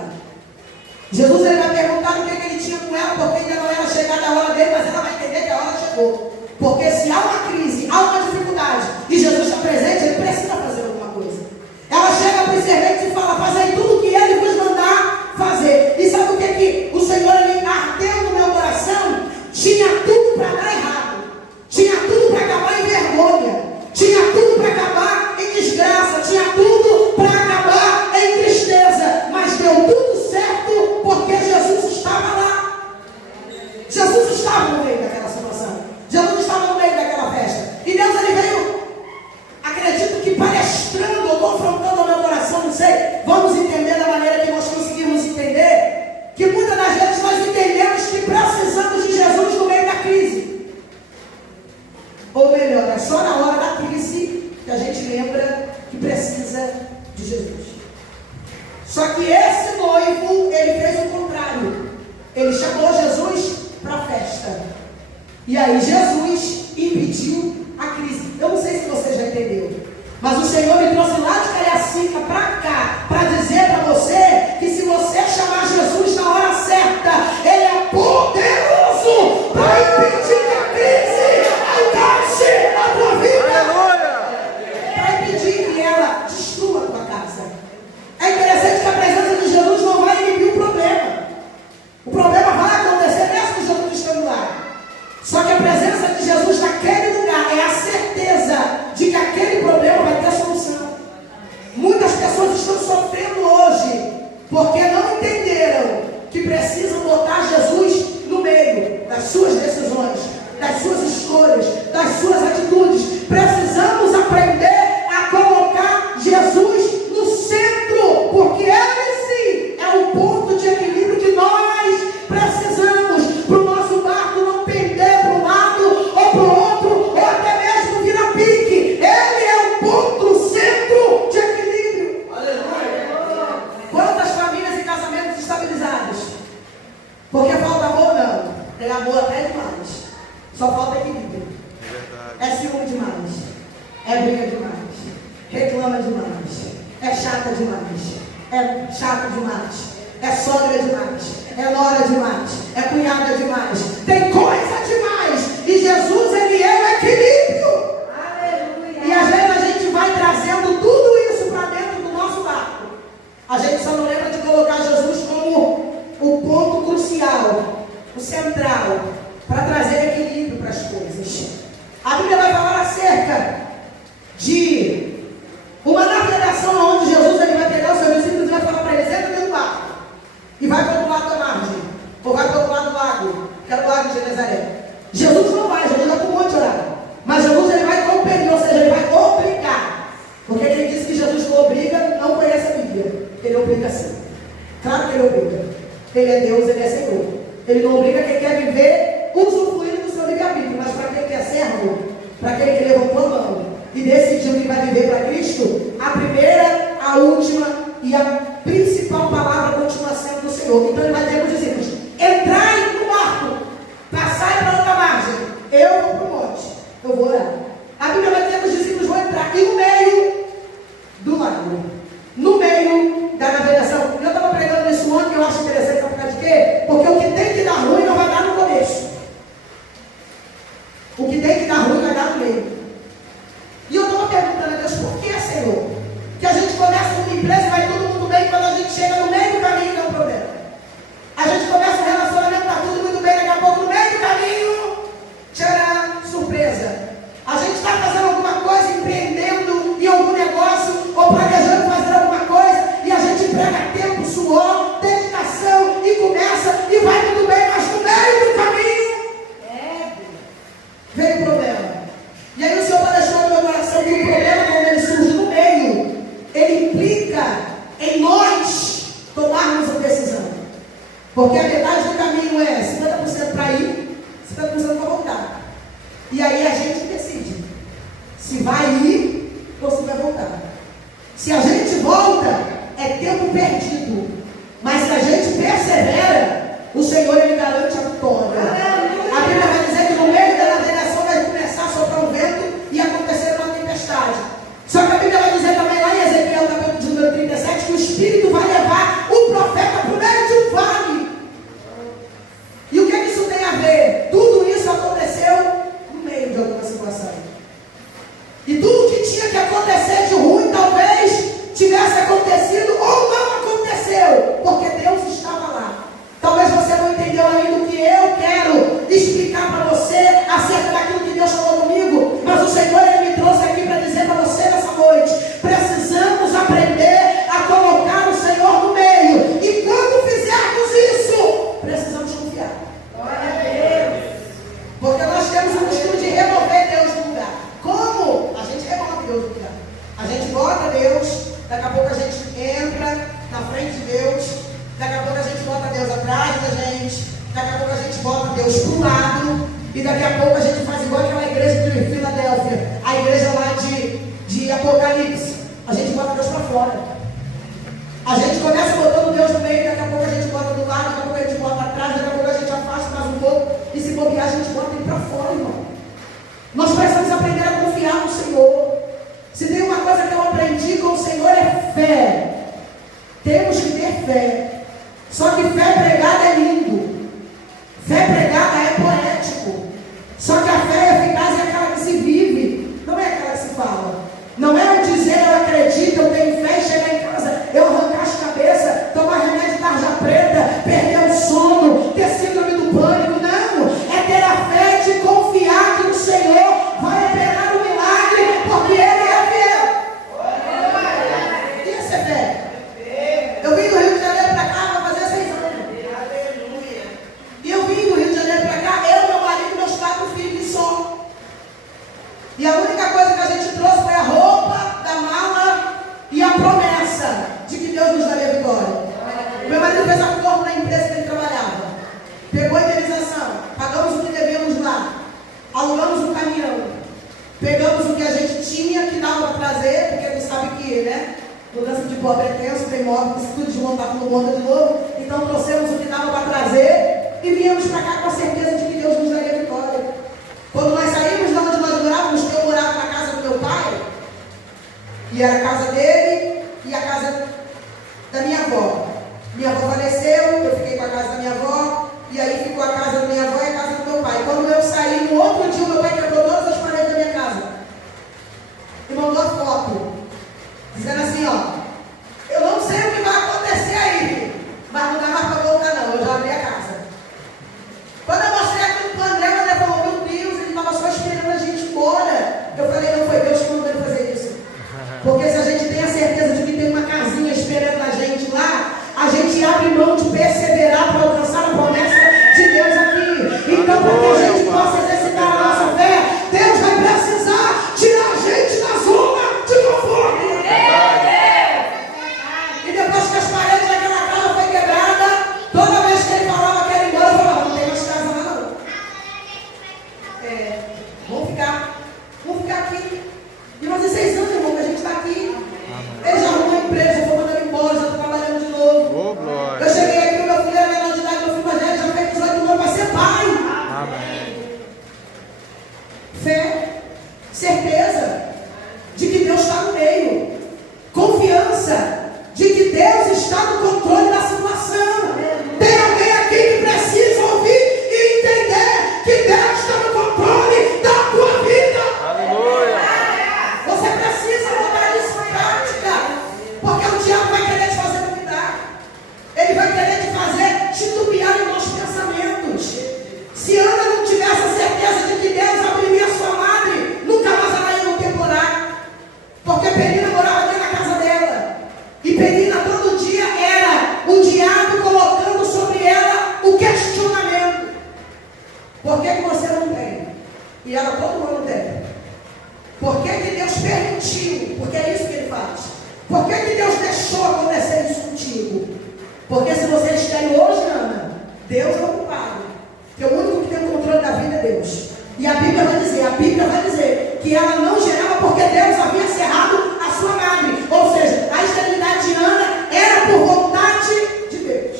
Jesus ele vai perguntar o que ele tinha com ela, porque ainda não era chegada a hora dele, mas ela vai entender que a hora chegou. Porque se há uma crise, há uma dificuldade, e Jesus está presente, ele precisa fazer alguma coisa. Ela chega para os serventes e fala, fazei tudo o que ele vos mandar fazer. E sabe o que o Senhor ele ardeu no meu coração? Tinha tudo para dar errado. Tinha tudo para acabar em vergonha. Tinha tudo para acabar em desgraça. Tinha tudo para acabar em tristeza. Mas deu tudo certo porque Jesus estava lá. Jesus estava no meio daquela situação. Jesus estava no meio daquela festa. E Deus ele veio, acredito que palestrando ou confrontando o meu coração, não sei. Vamos entender da maneira que nós conseguimos entender. Que muitas das vezes nós entendemos que precisamos de Jesus no meio da crise. Ou melhor, é só na hora da crise que a gente lembra que precisa de Jesus. Só que esse noivo, ele fez o contrário. Ele chamou Jesus para a festa. E aí Jesus impediu a crise. Eu não sei se você já entendeu, mas o Senhor me trouxe lá de Cariacica para cá, para dizer para você que se você chamar Jesus na hora certa, Ele é poderoso para impedir que a crise alcance a tua vida. Para impedir que ela destrua a tua casa. É interessante que a presença de Jesus não vai inibir o problema. O problema vai acontecer mesmo Jesus estando lá. Só que a presença de Jesus naquele lugar é a certeza de que aquele problema vai ter solução. Muitas pessoas estão sofrendo hoje porque não entenderam que precisam botar Jesus no meio das suas decisões, das suas escolhas, das suas atitudes. Precisamos aprender a colocar Jesus no centro, porque Ele sim é o ponto de equilíbrio que nós precisamos para o nosso barco não pender para um lado ou para o outro, ou até mesmo virar pique. Ele é o ponto centro de equilíbrio. Aleluia! Quantas famílias e casamentos estabilizados? Porque falta amor? Não. Tem amor até demais. Só falta equilíbrio. É ciúme demais. É briga demais. Reclama demais. É chata demais. É chato demais. É sogra demais. É nora demais. É cunhada demais. Tem coisa demais. E Jesus, Ele é o equilíbrio. Aleluia. E às vezes a gente vai trazendo tudo isso para dentro do nosso barco. A gente só não lembra de colocar Jesus como o ponto crucial, o central, para trazer equilíbrio para as coisas. A Bíblia vai falar acerca de uma navegação onde Jesus ele vai pegar os seus discípulos e vai falar para eles: entra dentro do barco e vai para o outro lado da margem, ou vai para o outro lado do lago, que era o lago de Genezaré. Jesus não vai, Jesus vai para o monte orar. Mas Jesus ele vai compelir, ou seja, ele vai obrigar. Porque quem disse que Jesus não obriga, não conhece a Bíblia. Ele obriga sim. Claro que ele obriga. Ele é Deus, ele é Senhor. Ele não obriga quem quer viver usufruindo do seu livre-arbítrio, mas para quem quer servo, para aquele que levantou Eu vou para o monte, eu vou orar. A Bíblia vai dizer que os discípulos vão entrar aqui no meio do lago, no meio da navegação. Eu estava pregando nesse ontem, eu acho interessante, sabe por causa de quê? Porque o que tem que dar ruim não vai dar no começo. O que tem que dar ruim vai dar no meio. E eu estava perguntando a Deus, por que, Senhor? Que a gente começa uma empresa e vai todo mundo bem, quando a gente chega no meio do caminho dá um problema. A gente começa um relacionamento, está tudo muito bem, daqui a pouco no meio do caminho, tcharam, surpresa. A gente está fazendo alguma coisa, empreendendo em algum negócio, ou planejando fazer alguma coisa, e a gente emprega tempo, suor, dedicação, e começa, e vai tudo bem, mas no meio do caminho, vem o problema. E aí o Senhor está deixando no meu coração que o problema, quando ele surge no meio, ele implica em nós tomarmos a decisão. Porque a metade do caminho é 50% para ir, 50% para voltar. E aí a gente decide se vai ir ou se vai voltar. Se a gente volta, é tempo perdido. Mas se a gente persevera, o Senhor ele garante a vitória. A Bíblia vai dizer que no meio da navegação vai começar a soprar um vento e acontecer uma tempestade. Só que a Bíblia vai dizer também lá em Ezequiel, capítulo de número 37, que o Espírito vai levar o profeta para o meio de um vale. E o que isso tem a ver? Tudo isso aconteceu no meio de alguma situação. E tudo que tinha que acontecer de ruim, talvez tivesse acontecido ou não aconteceu, porque Deus estava lá. Talvez você não entendeu ainda o que eu quero explicar para você acerca daquilo que Deus falou comigo, mas o Senhor ele me trouxe aqui para dizer para você nessa noite: precisamos aprender a colocar o Senhor no meio, e quando fizermos isso, precisamos confiar. Glória a Deus. Porque nós temos o costume de remover Deus do lugar. Como? A gente remove Deus do lugar. A gente bota Deus, daqui a pouco a gente entra na frente de Deus, daqui a pouco a gente bota Deus atrás da gente, daqui a pouco a gente bota Deus pro lado, e daqui a pouco a gente faz igual aquela igreja de Filadélfia, a igreja lá de Apocalipse. A gente bota Deus para fora. A gente começa botando Deus no meio, daqui a pouco a gente bota do lado, daqui a pouco a gente bota atrás, daqui a pouco a gente afasta mais um pouco, e se bobear a gente bota ele para fora, irmão. Nós precisamos aprender a confiar no Senhor. Se tem uma coisa que eu aprendi com o Senhor é fé. Temos que ter fé. Só que fé pregada é lindo. Fé pregada é poético. Só que a fé eficaz é aquela que se vive, não é aquela que se fala. Não é o dizer eu acredito, eu tenho fé e chegar em casa, eu arrancar as cabeças, tomar remédio de tarja preta, perder o sono, ter síndrome do pânico. Não, é ter a fé de confiar que o Senhor vai operar o milagre, porque Ele é fiel. E essa é fé. Eu vim do Rio de Janeiro para cá, vai fazer 6 anos. E eu vim do Rio de Janeiro para cá, eu, meu marido e meus 4 filhos de som. E a única coisa que a gente trouxe foi a roupa da mala e a promessa de que Deus nos daria vitória. Meu marido fez acordo na empresa que ele trabalhava. Pegou a indenização, pagamos o que devíamos lá, alugamos um caminhão, pegamos o que a gente tinha que dava para trazer, porque tu sabe que, né? Mudança de pobre é tenso, tem móvel, se tudo desmontar, tudo monta de novo. Então trouxemos o que dava para trazer e viemos para cá com a certeza de que Deus nos daria vitória. Quando nós saímos de onde nós morávamos, que eu morava na casa do meu pai, e era a casa dele e a casa da minha avó. Minha avó faleceu, eu fiquei com a casa da minha avó, e aí ficou a casa da minha avó e a casa do meu pai. Quando eu saí, no outro dia, o meu pai quebrou todas as paredes da minha casa e mandou a foto, dizendo assim, ó: eu não sei o que vai acontecer aí, mas não dá mais para voltar não, eu já abri a casa. Quando eu Certeza de que Deus está no meio. Confiança de que Deus está no controle da situação. Tem alguém aqui que precisa ouvir e entender que Deus está no controle da tua vida. Aleluia. Você precisa botar isso em prática, porque o diabo vai querer te fazer duvidar. Ele vai querer te fazer titubear em nossos pensamentos. Se Ana não tivesse a certeza de que Deus abriria sua madre, nunca mais ela ia contemplar. Porque Penina morava dentro da casa dela. E Penina todo dia era o diabo colocando sobre ela o questionamento. Por que você não tem? E ela todo mundo tem. Por que Deus permitiu? Porque é isso que ele faz. Por que Deus deixou acontecer isso contigo? Porque se vocês têm hoje, Ana, Deus é o culpado. Porque o único que tem o controle da vida é Deus. E a Bíblia vai dizer que ela não gerava porque Deus havia cerrado a sua madre. Ou seja, a esterilidade de Ana era por vontade de Deus.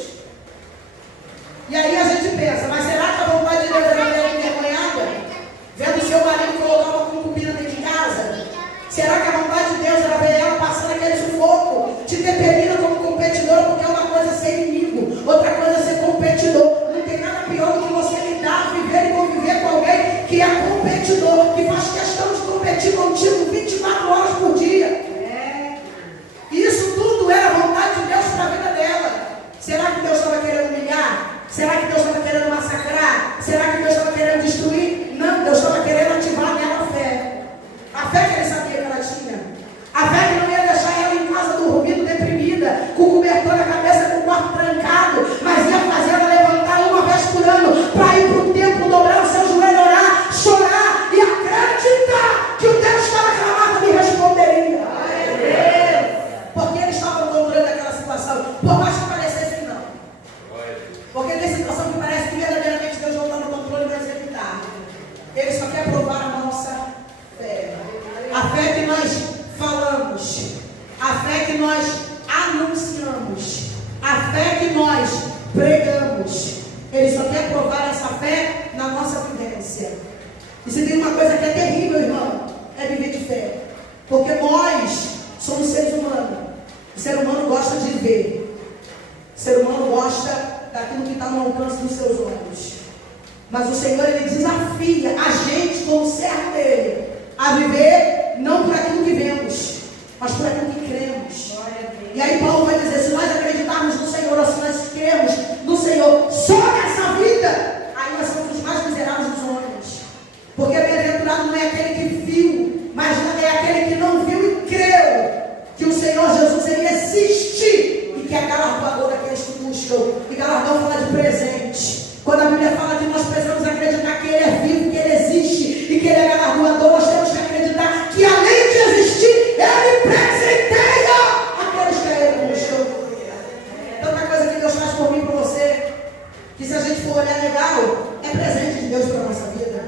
E aí a gente pensa, mas será que a vontade de Deus era ver ela envergonhada? Vendo seu marido colocar uma concubina dentro de casa? Será que a vontade de Deus era ver ela passando aquele sufoco? De ter Penina como competidora, porque é uma coisa ser inimigo, outra coisa ser competidor. Não tem nada pior do que você lidar, viver e conviver com alguém que é competidor, que faz questão de competir contigo 24 horas por dia. Isso tudo era a vontade de Deus para a vida dela. Será que Deus estava querendo humilhar? Será que Deus estava querendo massacrar? Será que Deus estava querendo destruir? Não, Deus estava querendo ativar nela a fé. A fé que ele sabia que ela tinha. A fé que não ia deixar ela em casa dormindo, deprimida, com o cobertor na cabeça, com o quarto trancado, mas ia fazer ela levantar uma vez por ano para ir para o templo, dobrar o seu joelho, orar, chorar e acreditar que o Deus que estava clamando lhe responderia. Porque ele estava no controle daquela situação, por mais que parecesse que não. Porque tem situação que parece que verdadeiramente Deus não está no controle, mas ele está. Ele só quer provar a nossa fé. A fé que nós falamos, a fé que nós anunciamos, a fé que nós pregamos. Ele só quer provar essa fé na nossa vivência. E se tem uma coisa que é terrível, irmão, é viver de fé. Porque nós somos seres humanos. O ser humano gosta de ver. O ser humano gosta daquilo que está no alcance dos seus olhos. Mas o Senhor, ele desafia a gente, como servo dele, a viver não por aquilo que vemos, mas por aquilo que cremos. E aí Paulo vai dizer, se nós acreditarmos no Senhor, ou se nós cremos no Senhor só nessa vida, aí nós somos os mais miseráveis dos homens. Porque bem-aventurado não é aquele que viu, mas é aquele que não viu e creu que o Senhor Jesus, ele existe e que é galardoador daqueles que buscam. E galardão fala de presente. Quando a Bíblia fala que nós precisamos acreditar que ele é vivo, que ele existe e que ele é galardoador, nós temos que acreditar que além de existir, ele presenteia aqueles que a ele buscam. Tanta coisa que Deus faz por mim e por você, que se a gente for olhar legal, é presente de Deus para a nossa vida.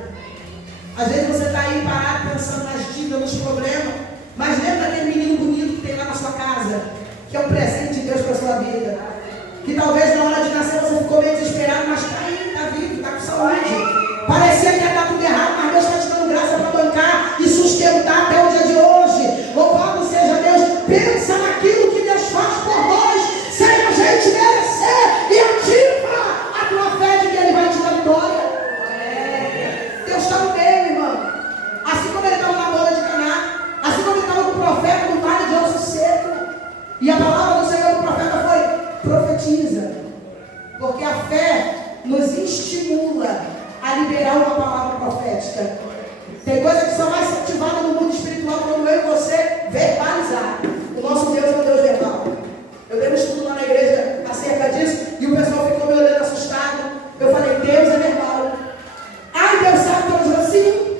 Às vezes você está aí parado pensando nas dívidas, nos problemas, mas lembra daquele menino bonito que tem lá na sua casa, que é um presente de Deus para a sua vida. Que talvez na hora de nascer você ficou meio desesperado, mas está aí, está vivo, está com saúde. Parecia que ia dar tudo errado, mas Deus está te dando graça para bancar e sustentar até o dia de hoje. Louvado seja Deus. Pensa naquilo que Deus faz por nós, sem a gente merecer, e ativa a tua fé de que Ele vai te dar vitória. Deus está no meio, irmão. Assim como Ele estava na boda de Caná, assim como Ele estava com o profeta no vale de osso seco. E a palavra do Senhor do profeta foi: profetiza. Porque a fé nos estimula a liberar uma palavra profética. Tem coisa que só vai ser ativada no mundo espiritual quando eu e você verbalizar. O nosso Deus é um Deus verbal. Eu dei um estudo lá na igreja acerca disso e o pessoal ficou me olhando assustado. Eu falei, Deus é verbal. Ai, Deus sabe que eu assim,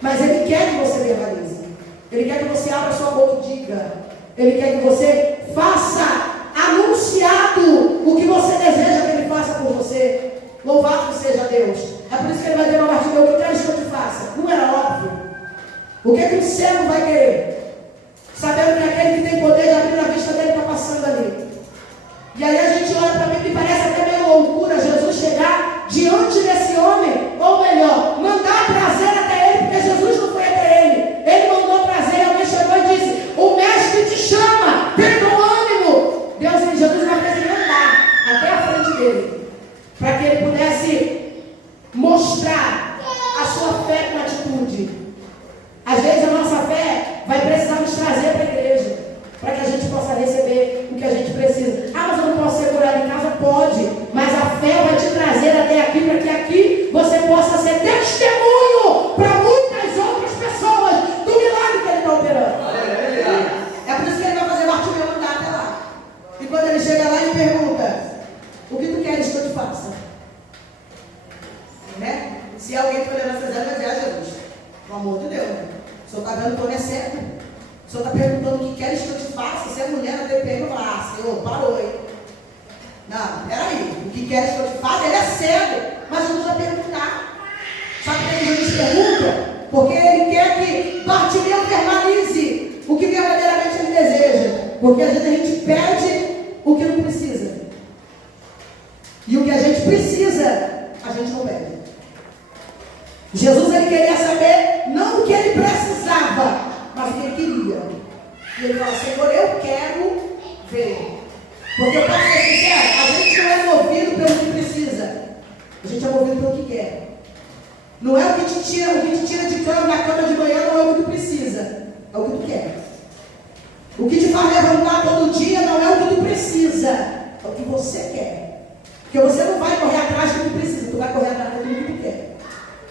mas Ele quer que você verbalize. Ele quer que você abra sua boca e diga. Ele quer que você faça anunciado o que você deseja que Ele faça por você. Louvado seja Deus. É por isso que Ele vai ter uma parte de o que queres que eu te faça. Não era óbvio. O que um cego vai querer? Sabendo que aquele que tem poder de abrir a vista dele está passando ali. E aí a gente olha para mim e parece até meio loucura Jesus chegar diante desse homem, ou melhor, mandar trazer até ele, porque Jesus não foi até ele. Se alguém tolerância zero, vai dizer, Jesus, pelo amor de Deus, o senhor está vendo que eu não é cego? O senhor está perguntando o que queres que eu te faça? Se é mulher na TPM, eu falo, Senhor, parou, hein? Não, peraí, o que queres que eu te faça? Ele é cego, mas Jesus vai perguntar. Sabe por que Jesus pergunta? Porque ele quer que Bartimeu verbalize o que verdadeiramente ele deseja. Porque às vezes a gente pede o que não precisa. E o que a gente precisa, a gente não pede. Jesus, ele queria saber não o que ele precisava, mas o que ele queria. E ele fala, Senhor, eu quero ver. Porque eu posso ser sincero, a gente não é movido pelo que precisa. A gente é movido pelo que quer. Não é o que te tira de cama, na cama de manhã, não é o que tu precisa. É o que tu quer. O que te faz levantar todo dia não é o que tu precisa. É o que você quer. Porque você não vai correr atrás do que tu precisa, tu vai correr atrás do que tu quer.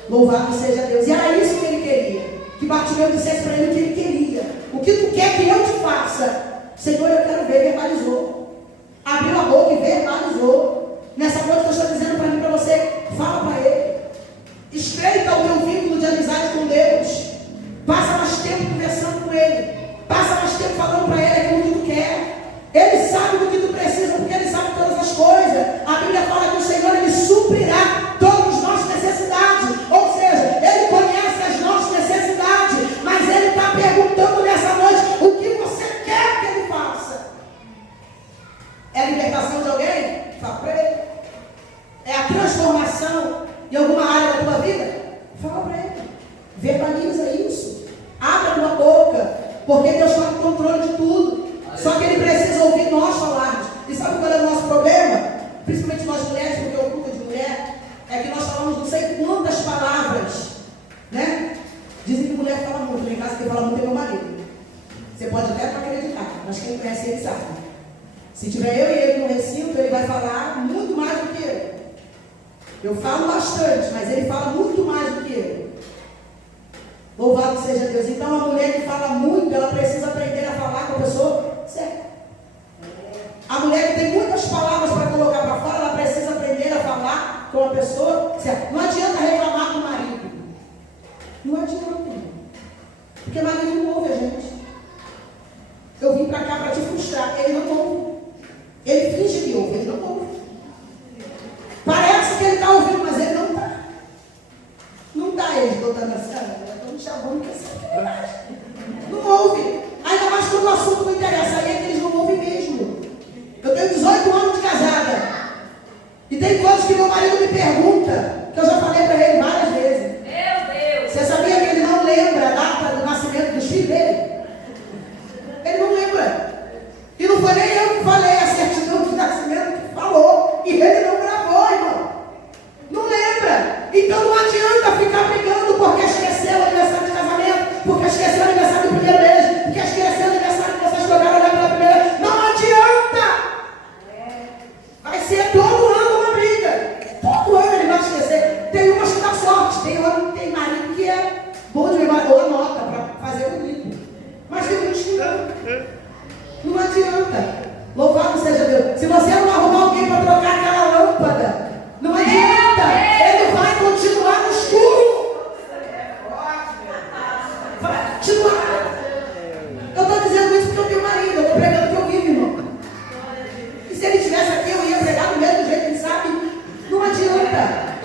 Louvado seja Deus. E era isso que ele queria. Que Bartimeu dissesse para ele o que ele queria. O que tu quer que eu te faça? Senhor, eu quero ver, verbalizou. Abriu a boca e verbalizou. Nessa noite que eu estou dizendo para mim, para você, fala para ele. Estreita o teu vínculo de amizade com Deus. Passa mais tempo conversando com Ele. Passa mais tempo falando para Ele aquilo que tu quer. Ele sabe do que tu precisa, porque Ele sabe todas as coisas. A Bíblia fala que o Senhor, Ele suprirá todas as nossas necessidades. Ou seja, Ele conhece as nossas necessidades. Mas Ele está perguntando nessa noite o que você quer que Ele faça. É a libertação de alguém? Fala para Ele. É a transformação em alguma área da tua vida? Fala para ele. Verbaliza isso. Abra a tua boca. Porque Deus está no controle de tudo. Só que Ele precisa ouvir nós falarmos. E sabe qual é o nosso problema? Principalmente nós mulheres, porque eu culto de mulher, é que nós falamos não sei quantas palavras. Né? Dizem que mulher fala muito. Em casa quem fala muito é meu marido. Você pode até não acreditar, mas quem conhece ele sabe. Se tiver eu e ele no recinto, ele vai falar muito mais do que eu. Eu falo bastante, mas ele fala muito mais do que eu. Louvado seja Deus. Então a mulher que fala muito, ela precisa aprender a falar com a pessoa certa. A mulher que tem muitas palavras para colocar para fora, ela precisa aprender a falar com a pessoa certa. Não adianta reclamar com o marido. Não adianta. Porque o marido não ouve a gente. Eu vim para cá para te frustrar. Ele não ouve. Ele finge que ouve, ele não ouve. Parece que ele está ouvindo, mas ele não está. Não está ele, doutora Sara. Eu estou me chamando que é verdade. Não ouve. Ainda mais quando o assunto não interessa. Aí é que eles não ouvem mesmo. Eu tenho 18 anos de casada. E tem coisas que meu marido me pergunta, que eu já falei para ele várias vezes. Meu Deus! Você sabia que ele não lembra a data do nascimento dos filhos dele? Ele não lembra. E não foi nem eu que falei a certidão de nascimento que falou. E ele não gravou, irmão. Não lembra. Então não adianta ficar brigando porque esqueceu o aniversário de casamento, porque esqueceu o aniversário do primeiro beijo, porque esqueceu o aniversário que vocês jogaram lá pela primeira vez. Não adianta. Vai ser todo ano uma briga. Todo ano ele vai esquecer. Tem umas que dá sorte. Tem ano que tem marido que é bom de memória, ou anota para fazer bonito. Mas tem muitos que não. Não adianta. Louvado seja Deus. Se você não arrumar alguém para trocar aquela lâmpada, não adianta. Ele vai continuar no escuro. Vai continuar. Eu estou dizendo isso porque eu tenho marido. Eu estou pregando o que eu vivo, irmão. E se ele estivesse aqui, eu ia pregar do mesmo jeito, ele sabe. Não adianta.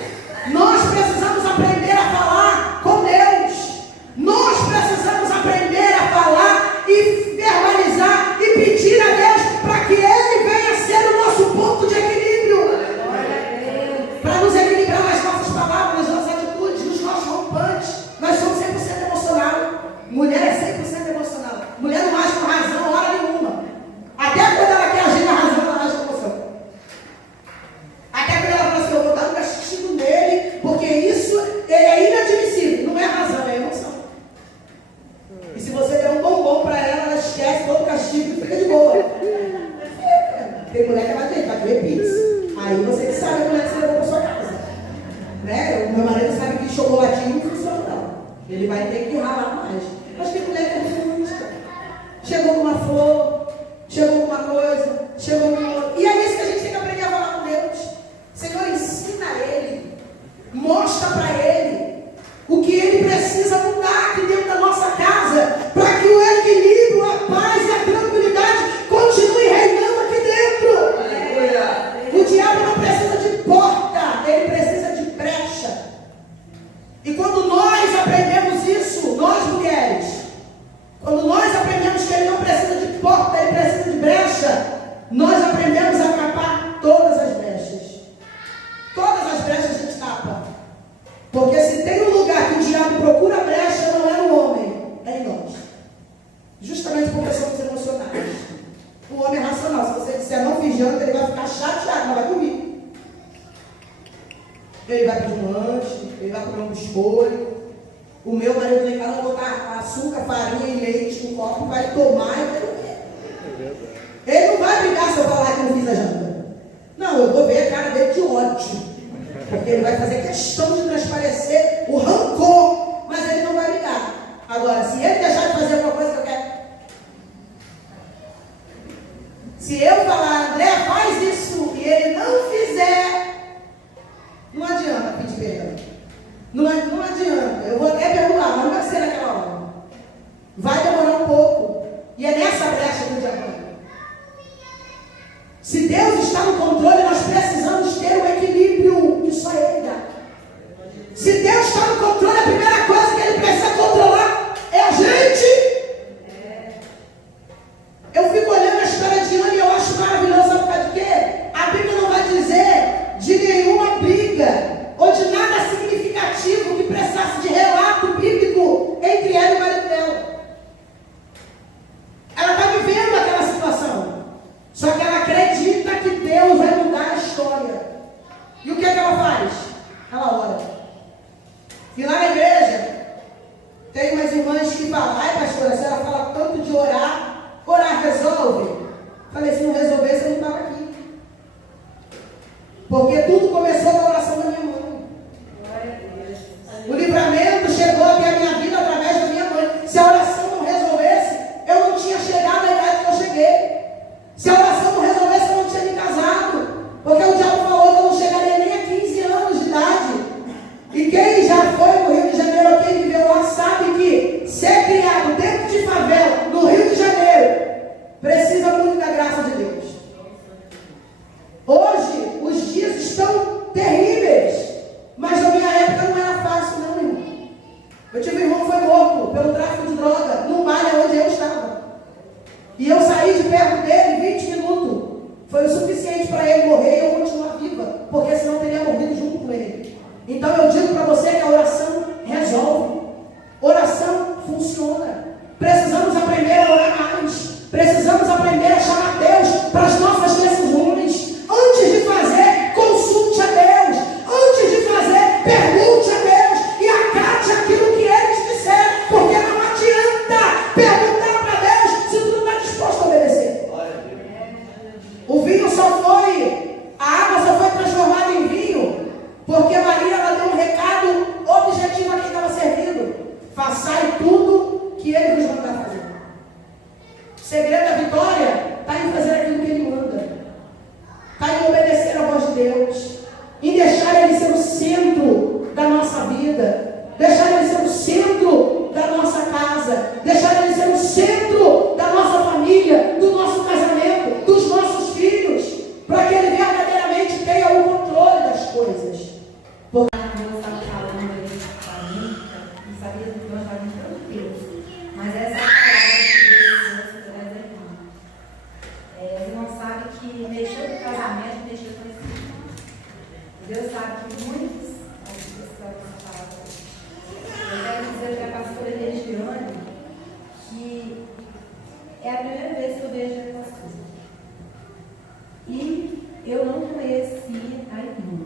Nós precisamos aprender a falar com Deus. Nós precisamos aprender a falar e verbalizar e pedir a Deus para que Ele venha ser o nosso ponto de equilíbrio. Para nos equilibrar nas nossas palavras, nas nossas atitudes, nos nossos rompantes. Nós somos 100% emocional. Mulher é 100% emocional. Mulher não age com razão hora nenhuma. Até quando ela quer agir na razão, ela age com emoção. Até quando ela fala assim, eu vou dar um castigo nele, porque isso é inadmissível. Não é razão, é emoção. E se você der um bombom para ela, ela esquece todo o castigo e fica de boa. Tem mulher que vai ter, vai comer pizza. Aí você que sabe a mulher que você levou para sua casa. Né? O meu marido sabe que chocolatinho não funciona, não. Ele vai ter que ralar mais. Mas tem mulher que é romântica. Chegou com uma flor, chegou com uma coisa, chegou com outra. E é isso que a gente tem que aprender a falar com Deus. Senhor, ensina ele. Mostra para ele O meu marido lá em casa vai botar açúcar, farinha e leite no copo, vai tomar e vai comer. Ele não vai brigar se eu falar que não fiz a janta. Não, eu vou ver a cara dele de ódio. Porque ele vai fazer questão de transparecer o rancor, mas ele não vai brigar. Agora, se ele deixar de fazer alguma coisa que eu quero. Se eu falar, André, faz isso, e ele não fizer, não adianta pedir perdão. Não adianta. Eu vou até perdoar, mas não vai ser naquela hora. Vai demorar um pouco. E é nessa brecha que o diabo vai. Se Deus está no controle, nós precisamos ter um equilíbrio que só Ele dá. Se Deus está no controle, a primeira coisa que Ele precisa controlar é a gente. Eu fico olhando a história de Ana e eu acho maravilhoso, sabe por causa de quê? A Bíblia não vai dizer de nenhuma briga ou de nada significativo que precisasse de relato bíblico entre ela e o marido dela. Ela está vivendo aquela situação. Só que ela acredita que Deus vai mudar a história. E o que é que ela faz? Ela ora. E lá na igreja, tem umas irmãs que falam, ai pastora, a senhora fala tanto de orar, orar resolve? Falei, se não resolver, você não estava aqui. Porque tudo começou na oração da minha mãe. O livramento chegou até a minha vida através da minha mãe. Se a oração não resolvesse, eu não tinha chegado à idade que eu cheguei. Se a oração não resolvesse, eu não tinha me casado. Porque o diabo falou que eu não chegaria nem a 15 anos de idade. E quem já foi no Rio de Janeiro, quem viveu lá, sabe que ser criado dentro de favela, no Rio de Janeiro, precisa muito da graça de Deus. Hoje, os dias estão terríveis. Mas na minha época não era fácil, não, irmão. Eu tive um irmão que foi morto pelo tráfico de droga, num baile onde eu estava. E eu saí de perto dele 20 minutos. Foi o suficiente para ele morrer e eu continuar viva, porque senão eu teria morrido junto com ele. Então eu digo para você que a oração resolve. Oração funciona. Precisamos aprender a orar mais. Precisamos aprender a chamar Deus para as nossas decisões. Antes de fazer, consulte a Deus. Antes de fazer, pergunte a Deus e acate aquilo que Ele te disser, porque não adianta perguntar para Deus se tu não está disposto a obedecer. O vinho só foi, a água só foi transformada em vinho, porque Maria ela deu um recado objetivo a quem estava servindo: façai tudo que Ele vos mandar fazer. O segredo da vitória está em fazer aquilo que Ele manda, está em obedecer a voz de Deus, em deixar Ele ser o centro da nossa vida, deixar Ele ser o centro da nossa casa, deixar Ele ser o centro da nossa família, do nosso casamento, dos nossos filhos, para que Ele verdadeiramente tenha o controle das coisas. Porque Deus estava falando aí para mim, não sabia do que eu estava muito Deus, mas essa é a palavra que Deus traz aqui. Os irmãos sabem que mexer no casamento, mexer com esse irmão. Deus sabe que muitos, eu quero dizer para a pastora Regiane que é a primeira vez que eu vejo a pastora. E eu não conhecia a irmã,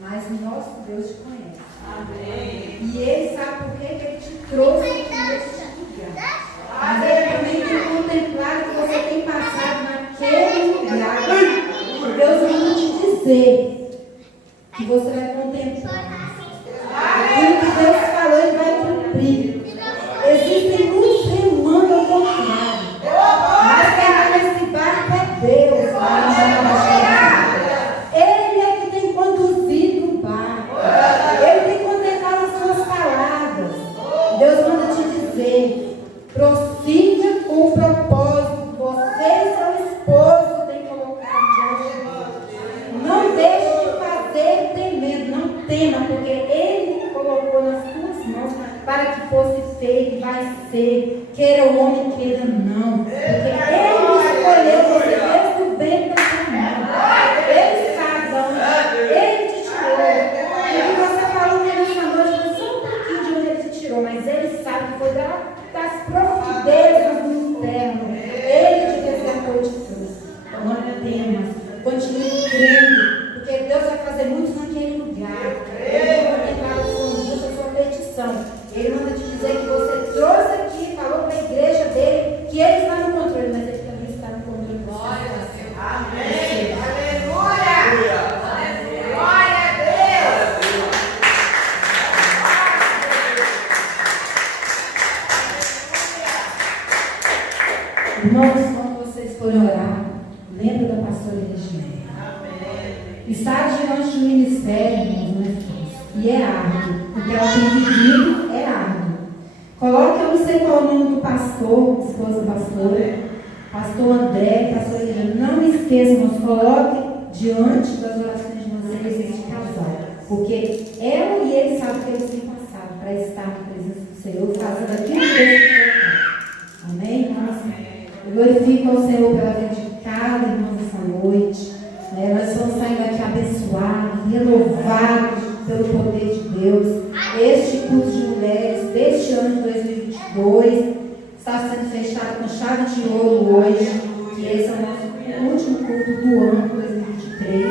mas o nosso Deus te conhece. Amém. E Ele sabe por que Ele te trouxe aqui nesse lugar. Mas Ele também tem contemplado que você tem passado naquele lugar. Deus manda te dizer que você vai contemplar. Aquilo que Deus falou, Ele vai cumprir. Existem muitos remando ao contrário, mas quem está nesse barco é Deus. Ele é que tem conduzido o barco. Ele tem contemplado as suas palavras. Deus manda te dizer: prossiga com o propósito que você e seu esposo têm colocado diante de Deus. Não deixe de fazer temendo, não tema, porque Ele colocou nas tuas mãos para que fosse feito e vai ser, queira o homem, queira não. Porque Ele escolheu você desde o ventre da sua mão. Ele sabe de onde Ele te tirou. E você falou que nessa noite foi só um pouquinho de onde Ele te tirou, mas Ele sabe que foi das profundezas do inferno. Ele te resgatou e te trouxe. Então não temas, continue crendo, porque Deus vai fazer muito naquele lugar. Ele vai contemplar a sua angústia, a sua petição. Ele manda te dizer que você trouxe aqui, falou para a igreja dele que ele está no controle, mas ele também está no controle do seu. Amém. Aleluia. Glória a Deus. Irmãos, quando vocês forem orar, lembra da pastora Regina. Estar diante do ministério, irmãos, não é fácil. E é árduo. O que ela tem vivido é árduo. Coloque, eu não sei qual é o nome do pastor, esposa pastora, pastor André, pastor Regina. Não esqueçam, irmãos, coloque diante das orações de vocês este casal. Porque ela e ele sabem que eles têm passado para estar na presença do Senhor, fazendo aquilo que Deus colocar. Amém, irmãos? Eu glorifico ao Senhor pela vida de cada irmão essa noite. Nós vamos sair daqui abençoados, renovados pelo poder de Deus. Este culto de mulheres deste ano de 2022 está sendo fechado com chave de ouro hoje, que esse é o nosso último culto do ano 2023.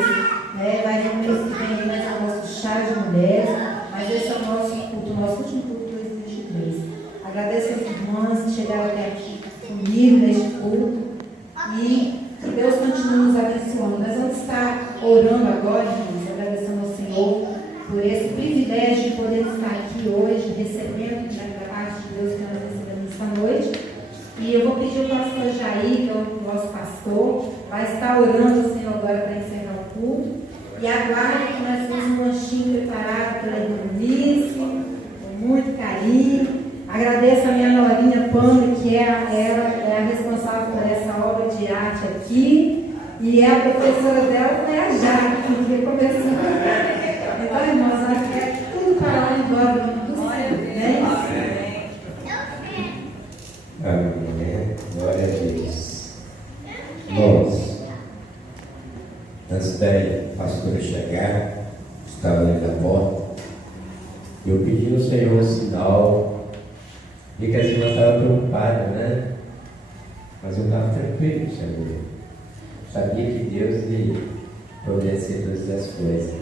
Vai vir no mês que vem, mas é o nosso chave de mulheres, mas esse é o nosso culto, o nosso último culto de 2023. Agradeço às irmãs que chegaram até aqui comigo neste culto e que Deus continue nos abençoando. Nós vamos estar orando agora, irmãos, agradecendo ao Senhor por esse privilégio de poder estar aqui hoje, recebendo da parte de Deus que nós recebemos esta noite. E eu vou pedir ao pastor Jair, que é o nosso pastor, vai estar orando ao Senhor agora para encerrar o culto. E aguarde que nós temos um lanchinho preparado pela irmã Unice, com muito carinho. Agradeço a minha norinha Pamela, que ela é a responsável por essa obra de arte aqui. E a professora dela foi a Jaque, que começou. Então, irmãos, aqui é tudo para lá e glória do Senhor. Amém. Glória a Deus. Irmãos, antes da pastora chegar, estava ali na porta, eu pedi ao Senhor um sinal. Vi que as irmãs estavam preocupadas, né? Mas eu estava tranquilo, Senhor. Sabia que Deus ia providenciar todas as coisas.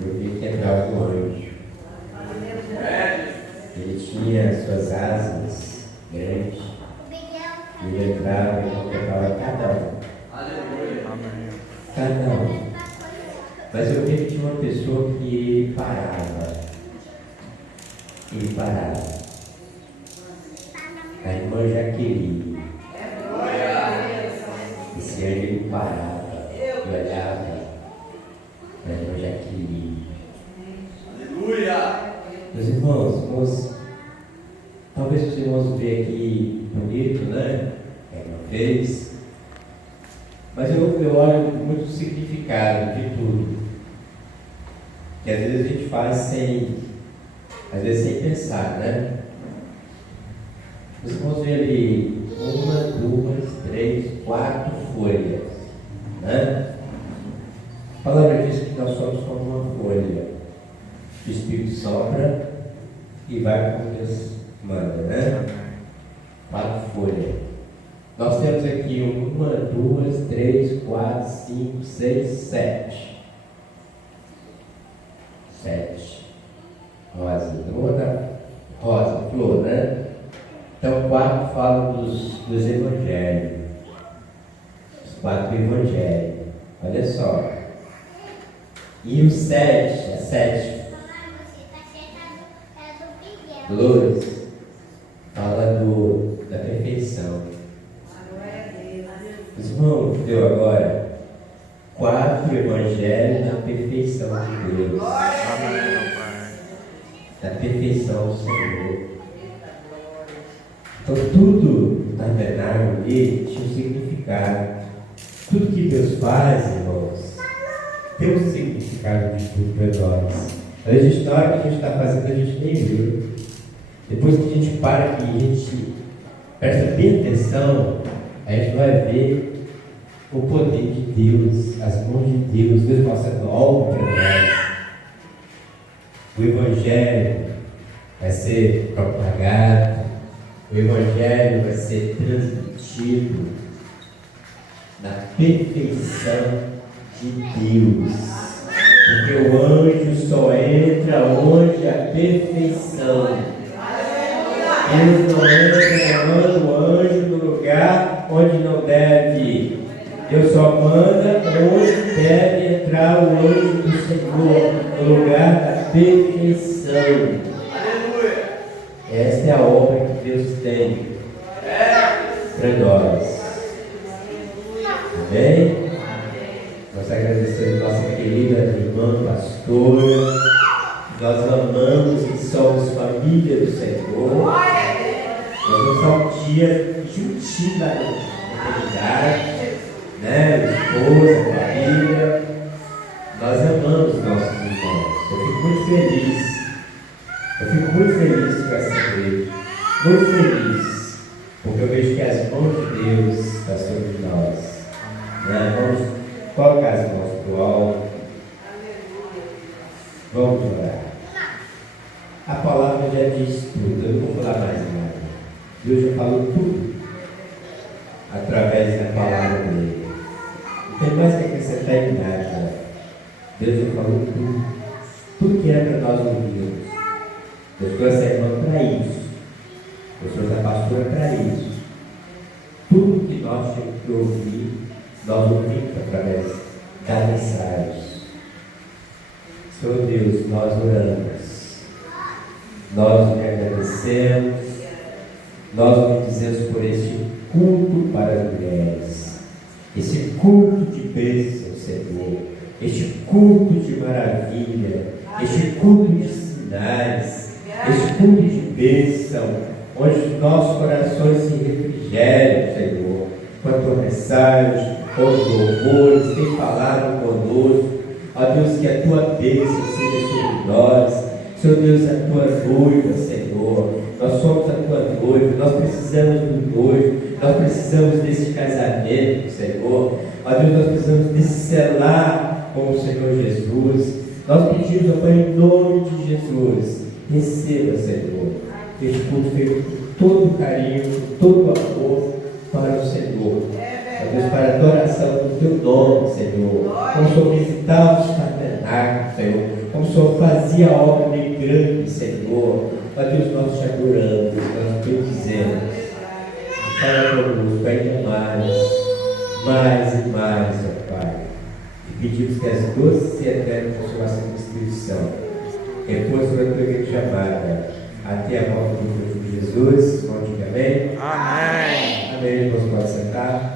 Eu vi que entrava um anjo. Ele tinha suas asas grandes. Ele entrava e contemplava cada um. Cada um. Mas eu vi que tinha uma pessoa que parava. Ele parava. A irmã Jaqueline. Esse anjo ele parava e olhava para a irmã Jaqueline. Aleluia! Meus irmãos, talvez os irmãos vejam aqui bonito, né? É uma vez. Mas eu olho muito o significado de tudo. Que às vezes a gente faz sem pensar, né? Os irmãos veem ali 1, 2, 3, 4 folhas, né? A palavra diz que nós somos como uma folha. O Espírito sopra e vai como Deus manda, né? 4 folhas. Nós temos aqui 1, 2, 3, 4, 5, 6, 7. 7. Rosa. Então, vou botar rosa, flor, né? Então, 4 falam dos evangelhos. Os 4 evangelhos. Olha só. E o 7, a 7. Luz. Fala da perfeição. Os irmãos, deu agora 4 evangelhos da perfeição de Deus. Da perfeição do Senhor. Então tudo na verdade ali tinha um significado. Tudo que Deus faz, irmãos, tem um significado de tudo para nós. A gente, na hora que a gente está fazendo, a gente nem viu. Depois que a gente para aqui, a gente presta bem atenção, a gente vai ver o poder de Deus, as mãos de Deus, Deus mostrando algo para nós. O Evangelho vai ser propagado, o Evangelho vai ser transmitido na perfeição de Deus. Porque o anjo só entra onde a perfeição. Deus não entra levando o anjo no lugar onde não deve ir. Deus só manda onde deve entrar o anjo do Senhor, no lugar da perfeição. Esta é a obra que Deus tem para nós. Amém? Nós agradecemos nossa querida irmã pastora. Nós amamos e somos família do Senhor. Nós vamos ao dia juntinho da eternidade, né? Esposa, família. Nós amamos nossos irmãos. Eu fico muito feliz. Eu fico muito feliz com essa igreja. Muito feliz. Porque eu vejo que as mãos de Deus estão sobre nós. Né? Vamos colocar as mãos para o alto. Vamos orar. A palavra já diz tudo. Eu não vou falar mais nada. Deus já falou tudo através da palavra dele. Não tem mais que acrescentar em nada. Deus já falou tudo. Tudo que era para nós ouvirmos. Deus trouxe a irmã para isso. Deus trouxe a pastora para isso. Tudo que nós temos que ouvir, nós ouvimos através da mensagem. Senhor Deus, nós oramos. Nós te agradecemos. Nós bendizemos por este culto para as mulheres. Esse culto de bênção, Senhor. Este culto de maravilha. Este culto de sinais. Este culto de bênção. Onde os nossos corações se refrigeram, Senhor. Com a tua mensagem, com os louvores, tem falado conosco. Ó Deus, que a tua bênção seja sobre nós. Senhor Deus, a tua noiva, Senhor. Nós somos a tua noiva, nós precisamos do noivo, nós precisamos desse casamento, Senhor. Ó Deus, nós precisamos desse selar com o Senhor Jesus. Nós pedimos, ó Pai, em nome de Jesus, receba, Senhor, este culto feito com todo carinho, com todo amor para o Senhor. Ó Deus, para a adoração do teu nome, Senhor. Como o Senhor visitava os tabernáculos, Senhor. Como o Senhor fazia a obra bem grande, Senhor. Ó Deus, nós te adoramos, nós te bendizemos. Fala conosco ainda mais e mais, ó Pai. E pedimos que as doces e eternas consolações do Espírito Santo repouso sobre a tua igreja amada, até a volta do Filho de Jesus. Vamos dizer amém? Amém. Amém. Você pode sentar.